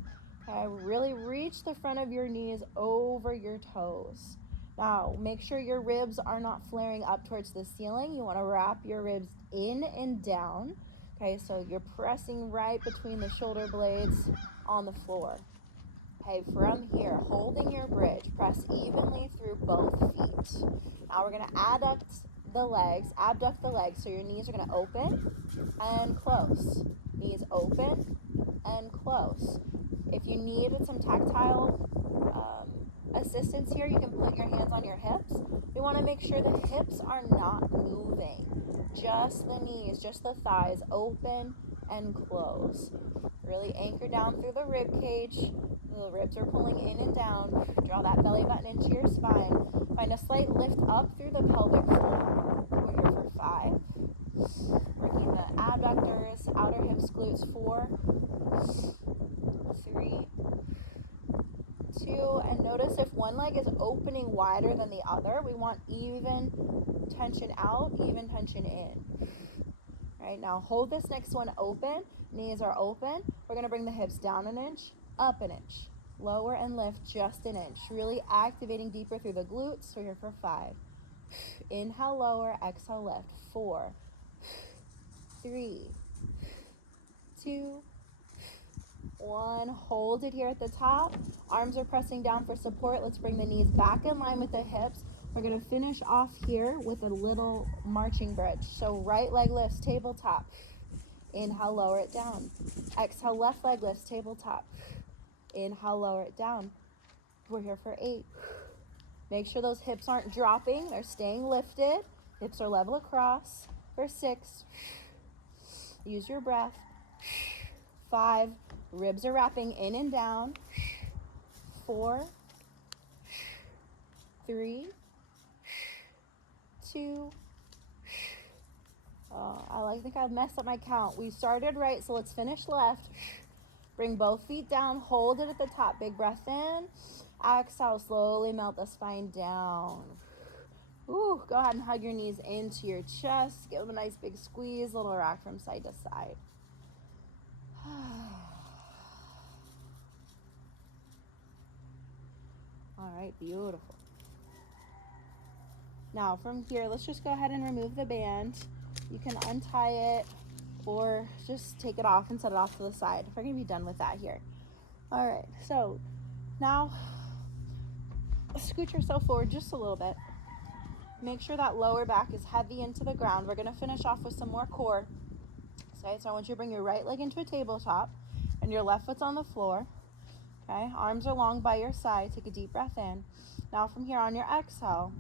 Okay, really reach the front of your knees over your toes. Now, make sure your ribs are not flaring up towards the ceiling. You want to wrap your ribs in and down. Okay, so you're pressing right between the shoulder blades on the floor. Okay, from here, holding your bridge, press evenly through both feet. Now we're gonna abduct the legs, so your knees are gonna open and close. Knees open and close. If you need some tactile assistance here, you can put your hands on your hips. We wanna make sure the hips are not moving. Just the knees, just the thighs, open and close. Really anchor down through the rib cage, The ribs are pulling in and down. Draw that belly button into your spine. Find a slight lift up through the pelvic floor. We're here for 5. Working the abductors, outer hips, glutes. 4, 3, 2, and notice if one leg is opening wider than the other, we want even tension out, even tension in. All right, now hold this next one open. Knees are open. We're going to bring the hips down an inch, up an inch, lower and lift just an inch, really activating deeper through the glutes. We're here for 5. Inhale, lower, exhale, lift. 4, 3, 2, 1. Hold it here at the top. Arms are pressing down for support. Let's bring the knees back in line with the hips. We're going to finish off here with a little marching bridge. So right leg lifts, tabletop. Inhale, lower it down. Exhale, left leg lifts, tabletop. Inhale, lower it down. We're here for 8. Make sure those hips aren't dropping. They're staying lifted. Hips are level across. For 6. Use your breath. 5. Ribs are wrapping in and down. 4, 3, 2. I think I've messed up my count. We started right, so let's finish left. Bring both feet down. Hold it at the top. Big breath in. Exhale. Slowly melt the spine down. Ooh, go ahead and hug your knees into your chest. Give them a nice big squeeze. Little rock from side to side. All right, beautiful. Now from here, let's just go ahead and remove the band. You can untie it or just take it off and set it off to the side. We're gonna be done with that here. All right, so now scoot yourself forward just a little bit. Make sure that lower back is heavy into the ground. We're gonna finish off with some more core. Okay, so I want you to bring your right leg into a tabletop and your left foot's on the floor. Okay, arms are long by your side. Take a deep breath in. Now from here on your exhale,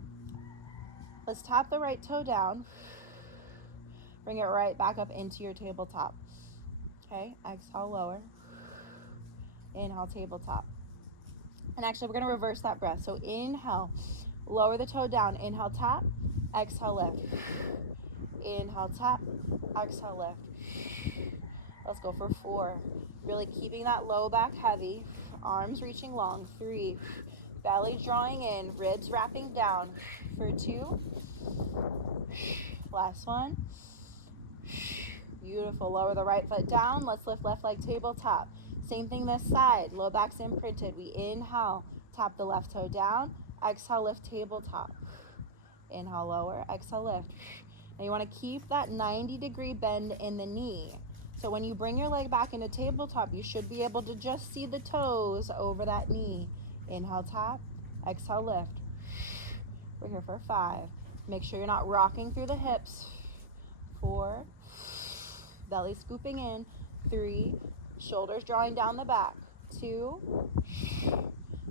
let's tap the right toe down. Bring it right back up into your tabletop. Okay, exhale, lower. Inhale, tabletop. And actually, we're going to reverse that breath. So inhale, lower the toe down. Inhale, tap. Exhale, lift. Inhale, tap. Exhale, lift. Let's go for 4. Really keeping that low back heavy. Arms reaching long. 3. Belly drawing in. Ribs wrapping down. For 2. Last one. Beautiful. Lower the right foot down. Let's lift left leg tabletop. Same thing this side. Low back's imprinted. We inhale. Tap the left toe down. Exhale, lift tabletop. Inhale, lower. Exhale, lift. Now you want to keep that 90-degree bend in the knee. So when you bring your leg back into tabletop, you should be able to just see the toes over that knee. Inhale, tap. Exhale, lift. We're here for 5. Make sure you're not rocking through the hips. 4. Belly scooping in. 3. Shoulders drawing down the back. 2.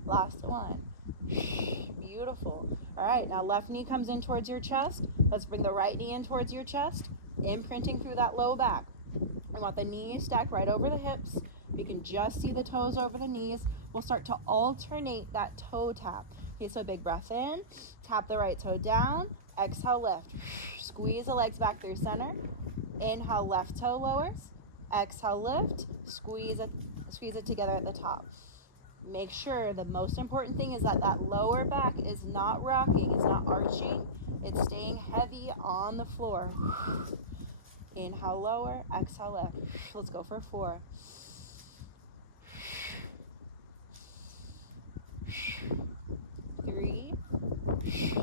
Last one. Beautiful. All right, now left knee comes in towards your chest. Let's bring the right knee in towards your chest, imprinting through that low back. We want the knees stacked right over the hips. You can just see the toes over the knees. We'll start to alternate that toe tap. Okay, so big breath in. Tap the right toe down. Exhale, lift. Squeeze the legs back through center. Inhale, left toe lowers. Exhale, lift. Squeeze it together at the top. Make sure the most important thing is that that lower back is not rocking, it's not arching, it's staying heavy on the floor. Inhale, lower, exhale, lift. Let's go for 4. 3.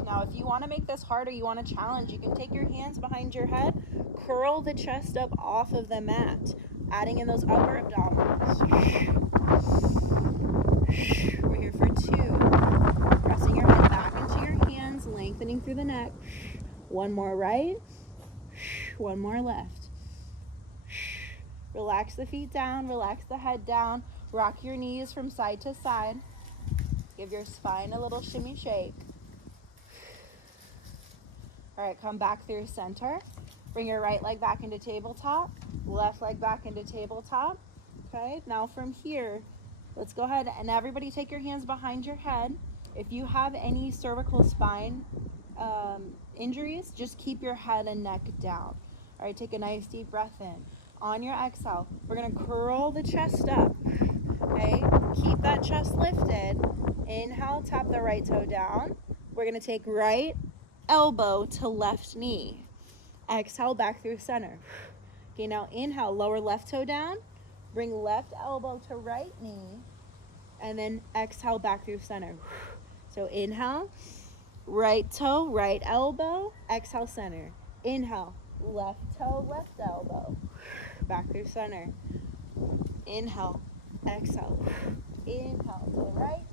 Now, if you want to make this harder, you want to challenge, you can take your hands behind your head, curl the chest up off of the mat, adding in those upper abdominals. We're here for 2. Pressing your head back into your hands, lengthening through the neck. 1 more right. 1 more left. Relax the feet down, relax the head down. Rock your knees from side to side. Give your spine a little shimmy shake. All right, come back through center. Bring your right leg back into tabletop. Left leg back into tabletop. Okay, now from here, Let's go ahead and everybody take your hands behind your head. If you have any cervical spine injuries, just keep your head and neck down. All right, take a nice deep breath in. On your exhale, we're gonna curl the chest up, okay? Keep that chest lifted. Inhale, tap the right toe down. We're gonna take right elbow to left knee. Exhale, back through center. Okay, now inhale, lower left toe down. Bring left elbow to right knee. And then exhale, back through center. So inhale, right toe, right elbow. Exhale, center. Inhale, left toe, left elbow. Back through center. Inhale, exhale. Inhale to the right.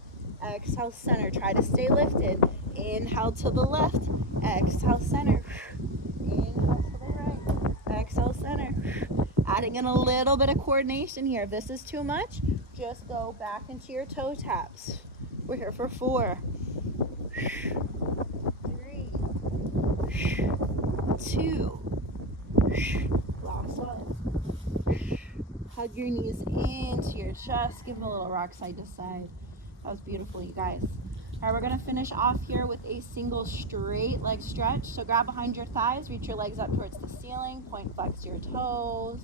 Exhale, center. Try to stay lifted. Inhale to the left. Exhale, center. Inhale to the right. Exhale, center. Adding in a little bit of coordination here. If this is too much, just go back into your toe taps. We're here for 4, 3, 2, last one. Hug your knees into your chest. Give them a little rock side to side. That was beautiful, you guys. All right, we're gonna finish off here with a single straight leg stretch. So grab behind your thighs, reach your legs up towards the ceiling, point flex your toes.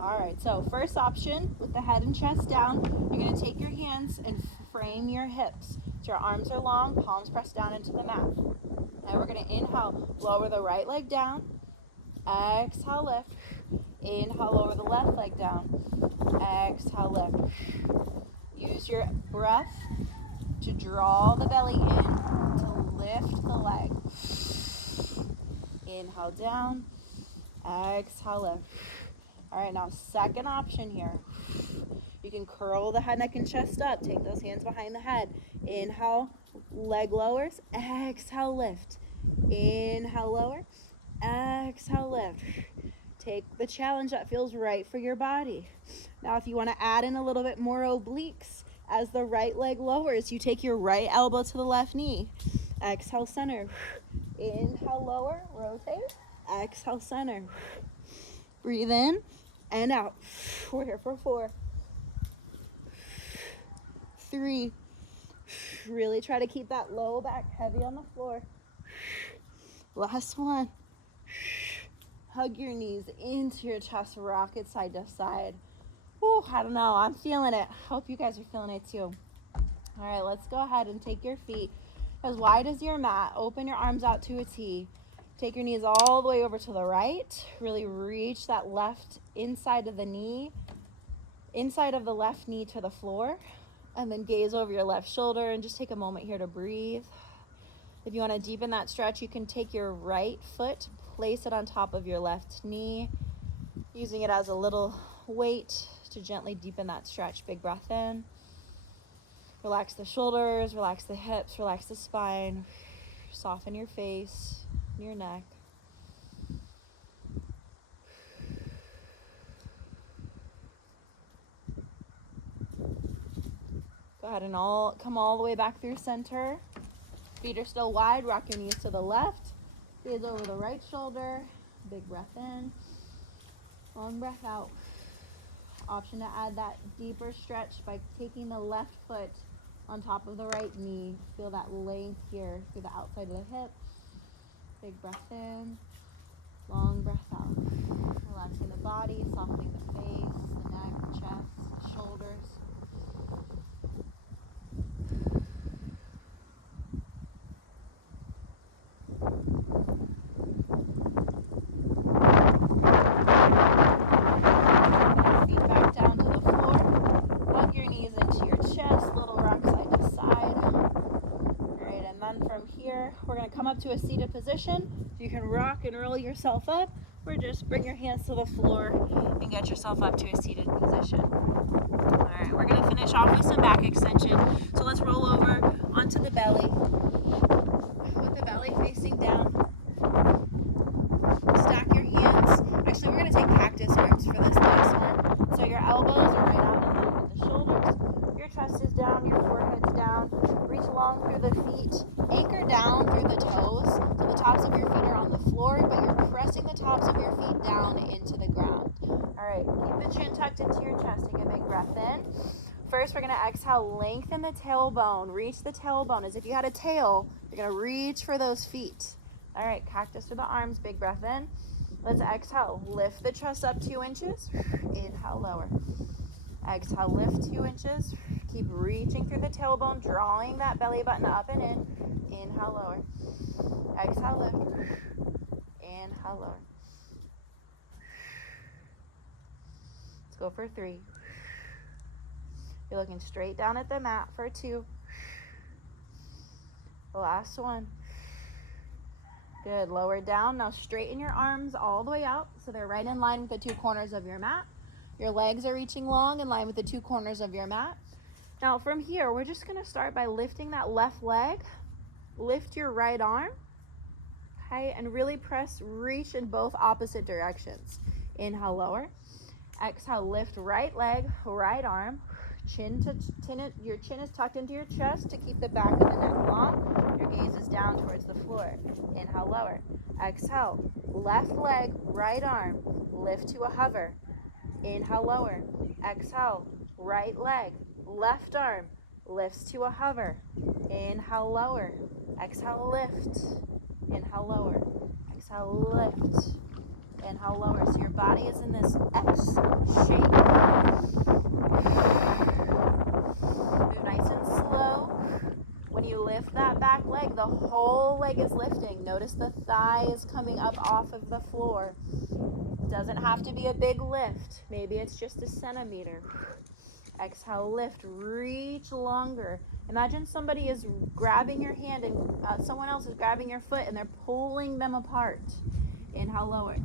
All right, so first option with the head and chest down, you're gonna take your hands and frame your hips. So your arms are long, palms pressed down into the mat. Now we're gonna inhale, lower the right leg down. Exhale, lift. Inhale, lower the left leg down. Exhale, lift. Use your breath to draw the belly in, to lift the leg. Inhale down. Exhale, lift. All right, now second option here. You can curl the head, neck, and chest up. Take those hands behind the head. Inhale, leg lowers. Exhale, lift. Inhale, lower. Exhale, lift. Take the challenge that feels right for your body. Now, if you want to add in a little bit more obliques, as the right leg lowers, you take your right elbow to the left knee. Exhale, center. Inhale, lower, rotate. Exhale, center. Breathe in and out. We're here for 4, 3. Really try to keep that low back heavy on the floor. Last one. Hug your knees into your chest, rock it side to side. Whew, I don't know, I'm feeling it. Hope you guys are feeling it too. All right, let's go ahead and take your feet as wide as your mat. Open your arms out to a T. Take your knees all the way over to the right. Really reach that left inside of the knee, inside of the left knee to the floor. And then gaze over your left shoulder and just take a moment here to breathe. If you want to deepen that stretch, you can take your right foot, place it on top of your left knee, using it as a little weight to gently deepen that stretch. Big breath in. Relax the shoulders, relax the hips, relax the spine. Soften your face, your neck. Go ahead and come all the way back through center. Feet are still wide. Rock your knees to the left. Gaze over the right shoulder. Big breath in. Long breath out. Option to add that deeper stretch by taking the left foot on top of the right knee. Feel that length here through the outside of the hip. Big breath in. Long breath out. Relaxing the body, softening the face, the neck, the chest, the shoulders. We're going to come up to a seated position. You can rock and roll yourself up, or just bring your hands to the floor and get yourself up to a seated position. All right, we're going to finish off with some back extension. So let's roll over onto the belly with the belly facing down. Stack your hands. Actually, we're going to take cactus grips for this last one. So your elbows are right out in line with the shoulders. Your chest is down, your forehead's down. Reach long through the feet. Anchor down through the toes. So the tops of your feet are on the floor, but you're pressing the tops of your feet down into the ground. All right, right, keep the chin tucked into your chest. Take a big breath in. First, we're gonna exhale, lengthen the tailbone. Reach the tailbone as if you had a tail. You're gonna reach for those feet. All right, cactus through the arms, big breath in. Let's exhale, lift the chest up 2 inches. Inhale, lower. Exhale, lift 2 inches. Keep reaching through the tailbone, drawing that belly button up and in. Inhale, lower. Exhale, lift. Inhale, lower. Let's go for 3. You're looking straight down at the mat for 2. The last one. Good, lower down. Now straighten your arms all the way out so they're right in line with the 2 corners of your mat. Your legs are reaching long in line with the 2 corners of your mat. Now from here, we're just gonna start by lifting that left leg. Lift your right arm, okay, and really press, reach in both opposite directions. Inhale, lower. Exhale, lift right leg, right arm. Your chin is tucked into your chest to keep the back of the neck long. Your gaze is down towards the floor. Inhale, lower. Exhale, left leg, right arm. Lift to a hover. Inhale, lower. Exhale, right leg, left arm. Lifts to a hover. Inhale, lower. Exhale, lift. Inhale, lower. Exhale, lift. Inhale, lower. So your body is in this X shape. Move nice and slow. When you lift that back leg, the whole leg is lifting. Notice the thigh is coming up off of the floor. Doesn't have to be a big lift. Maybe it's just a centimeter. Exhale, lift, reach longer. Imagine somebody is grabbing your hand and someone else is grabbing your foot and they're pulling them apart. Inhale, lower.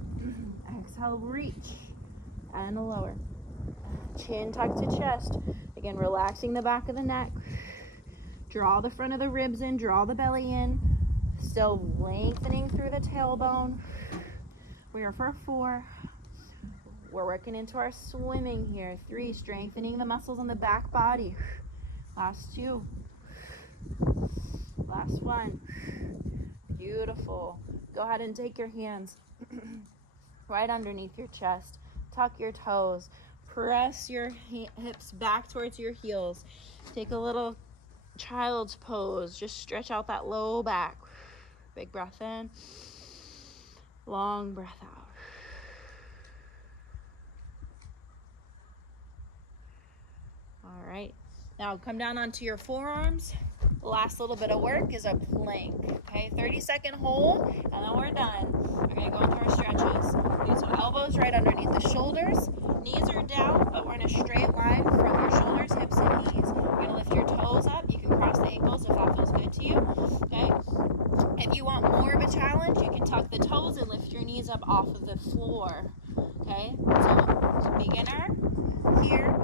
Exhale, reach and lower. Chin tucked to chest. Again, relaxing the back of the neck. Draw the front of the ribs in, draw the belly in. Still lengthening through the tailbone. We are for 4. We're working into our swimming here. 3, strengthening the muscles in the back body. Last 2. Last 1. Beautiful. Go ahead and take your hands right underneath your chest. Tuck your toes. Press your hips back towards your heels. Take a little child's pose. Just stretch out that low back. Big breath in. Long breath out. All right. Now come down onto your forearms. The last little bit of work is a plank. Okay, 30-second hold, and then we're done. We're gonna go into our stretches. Okay, so elbows right underneath the shoulders. Knees are down, but we're in a straight line from your shoulders, hips, and knees. You're gonna lift your toes up. You can cross the ankles if that feels good to you. Okay. If you want more of a challenge, you can tuck the toes and lift your knees up off of the floor. Okay. So beginner here.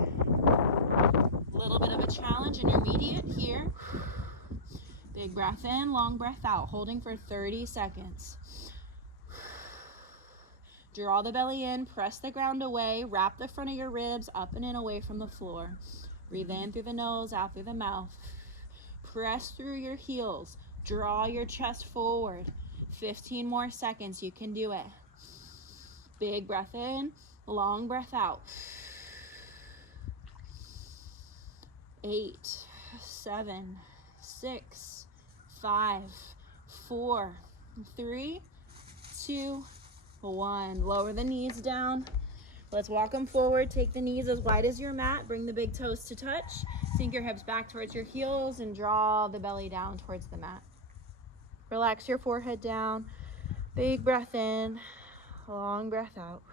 Little bit of a challenge, intermediate here. Big breath in, long breath out, holding for 30 seconds. Draw the belly in, press the ground away, wrap the front of your ribs up and in away from the floor. Breathe in through the nose, out through the mouth. Press through your heels, draw your chest forward. 15 more seconds, you can do it. Big breath in, long breath out. 8, 7, 6, 5, 4, 3, 2, 1. Lower the knees down. Let's walk them forward. Take the knees as wide as your mat. Bring the big toes to touch. Sink your hips back towards your heels and draw the belly down towards the mat. Relax your forehead down. Big breath in, long breath out.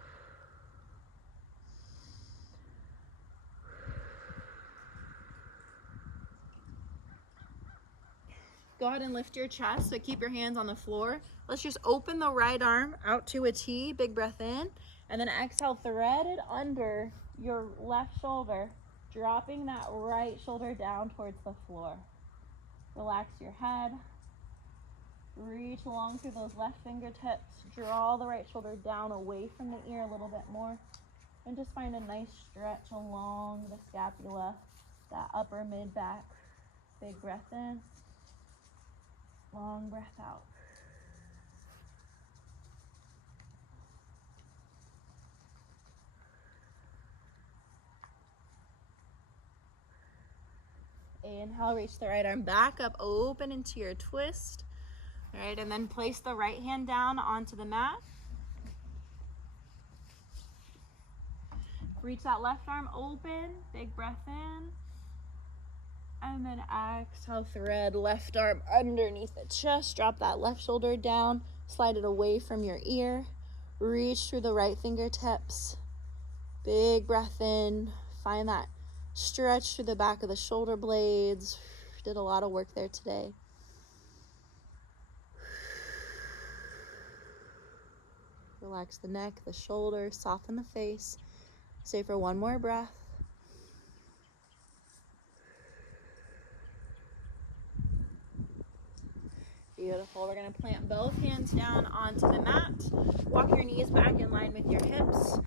Go ahead and lift your chest, so keep your hands on the floor. Let's just open the right arm out to a T, big breath in, and then exhale, thread it under your left shoulder, dropping that right shoulder down towards the floor. Relax your head, reach along through those left fingertips, draw the right shoulder down away from the ear a little bit more, and just find a nice stretch along the scapula, that upper mid back. Big breath in. Long breath out. Inhale, reach the right arm back up, open into your twist. All right, and then place the right hand down onto the mat. Reach that left arm open, big breath in. And then exhale, thread left arm underneath the chest. Drop that left shoulder down, slide it away from your ear. Reach through the right fingertips. Big breath in. Find that stretch through the back of the shoulder blades. Did a lot of work there today. Relax the neck, the shoulders, soften the face. Stay for one more breath. Beautiful. We're going to plant both hands down onto the mat. Walk your knees back in line with your hips.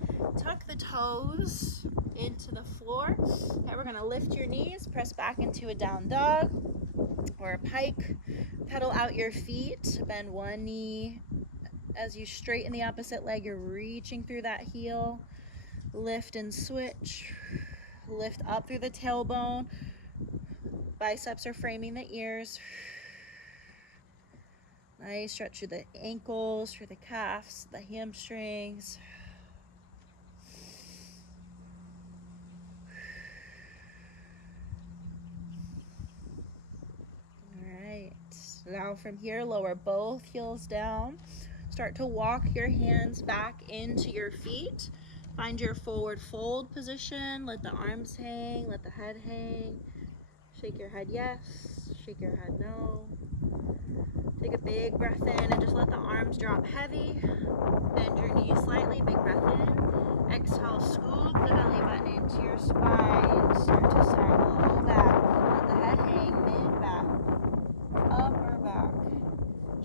Tuck the toes into the floor. Okay, we're going to lift your knees, press back into a down dog or a pike. Pedal out your feet. Bend one knee. As you straighten the opposite leg, you're reaching through that heel. Lift and switch. Lift up through the tailbone. Biceps are framing the ears. Nice stretch through the ankles, through the calves, the hamstrings. All right. Now from here, lower both heels down. Start to walk your hands back into your feet. Find your forward fold position. Let the arms hang, let the head hang. Shake your head yes, shake your head no. Take a big breath in and just let the arms drop heavy. Bend your knees slightly, big breath in. Exhale, scoop the belly button into your spine. Start to sag low back. Let the head hang, mid-back, upper back.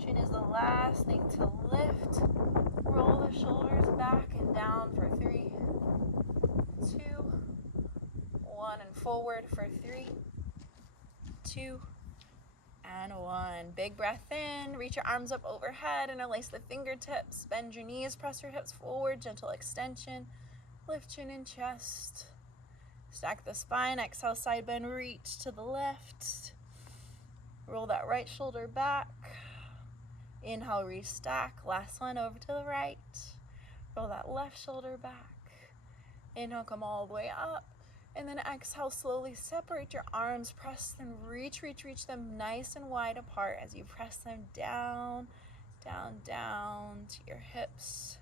Chin is the last thing to lift. Roll the shoulders back and down for 3, 2, 1, and forward for 3, 2, and 1. Big breath in, reach your arms up overhead, interlace the fingertips, bend your knees, press your hips forward, gentle extension, lift chin and chest. Stack the spine, exhale, side bend, reach to the left. Roll that right shoulder back. Inhale, restack, last one over to the right. Roll that left shoulder back. Inhale, come all the way up. And then exhale, slowly separate your arms, press them, reach them nice and wide apart as you press them down, down, down to your hips.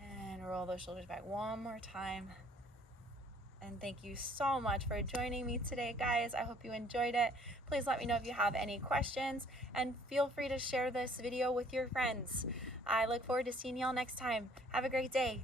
And roll those shoulders back one more time. And thank you so much for joining me today, guys. I hope you enjoyed it. Please let me know if you have any questions, and feel free to share this video with your friends. I look forward to seeing y'all next time. Have a great day.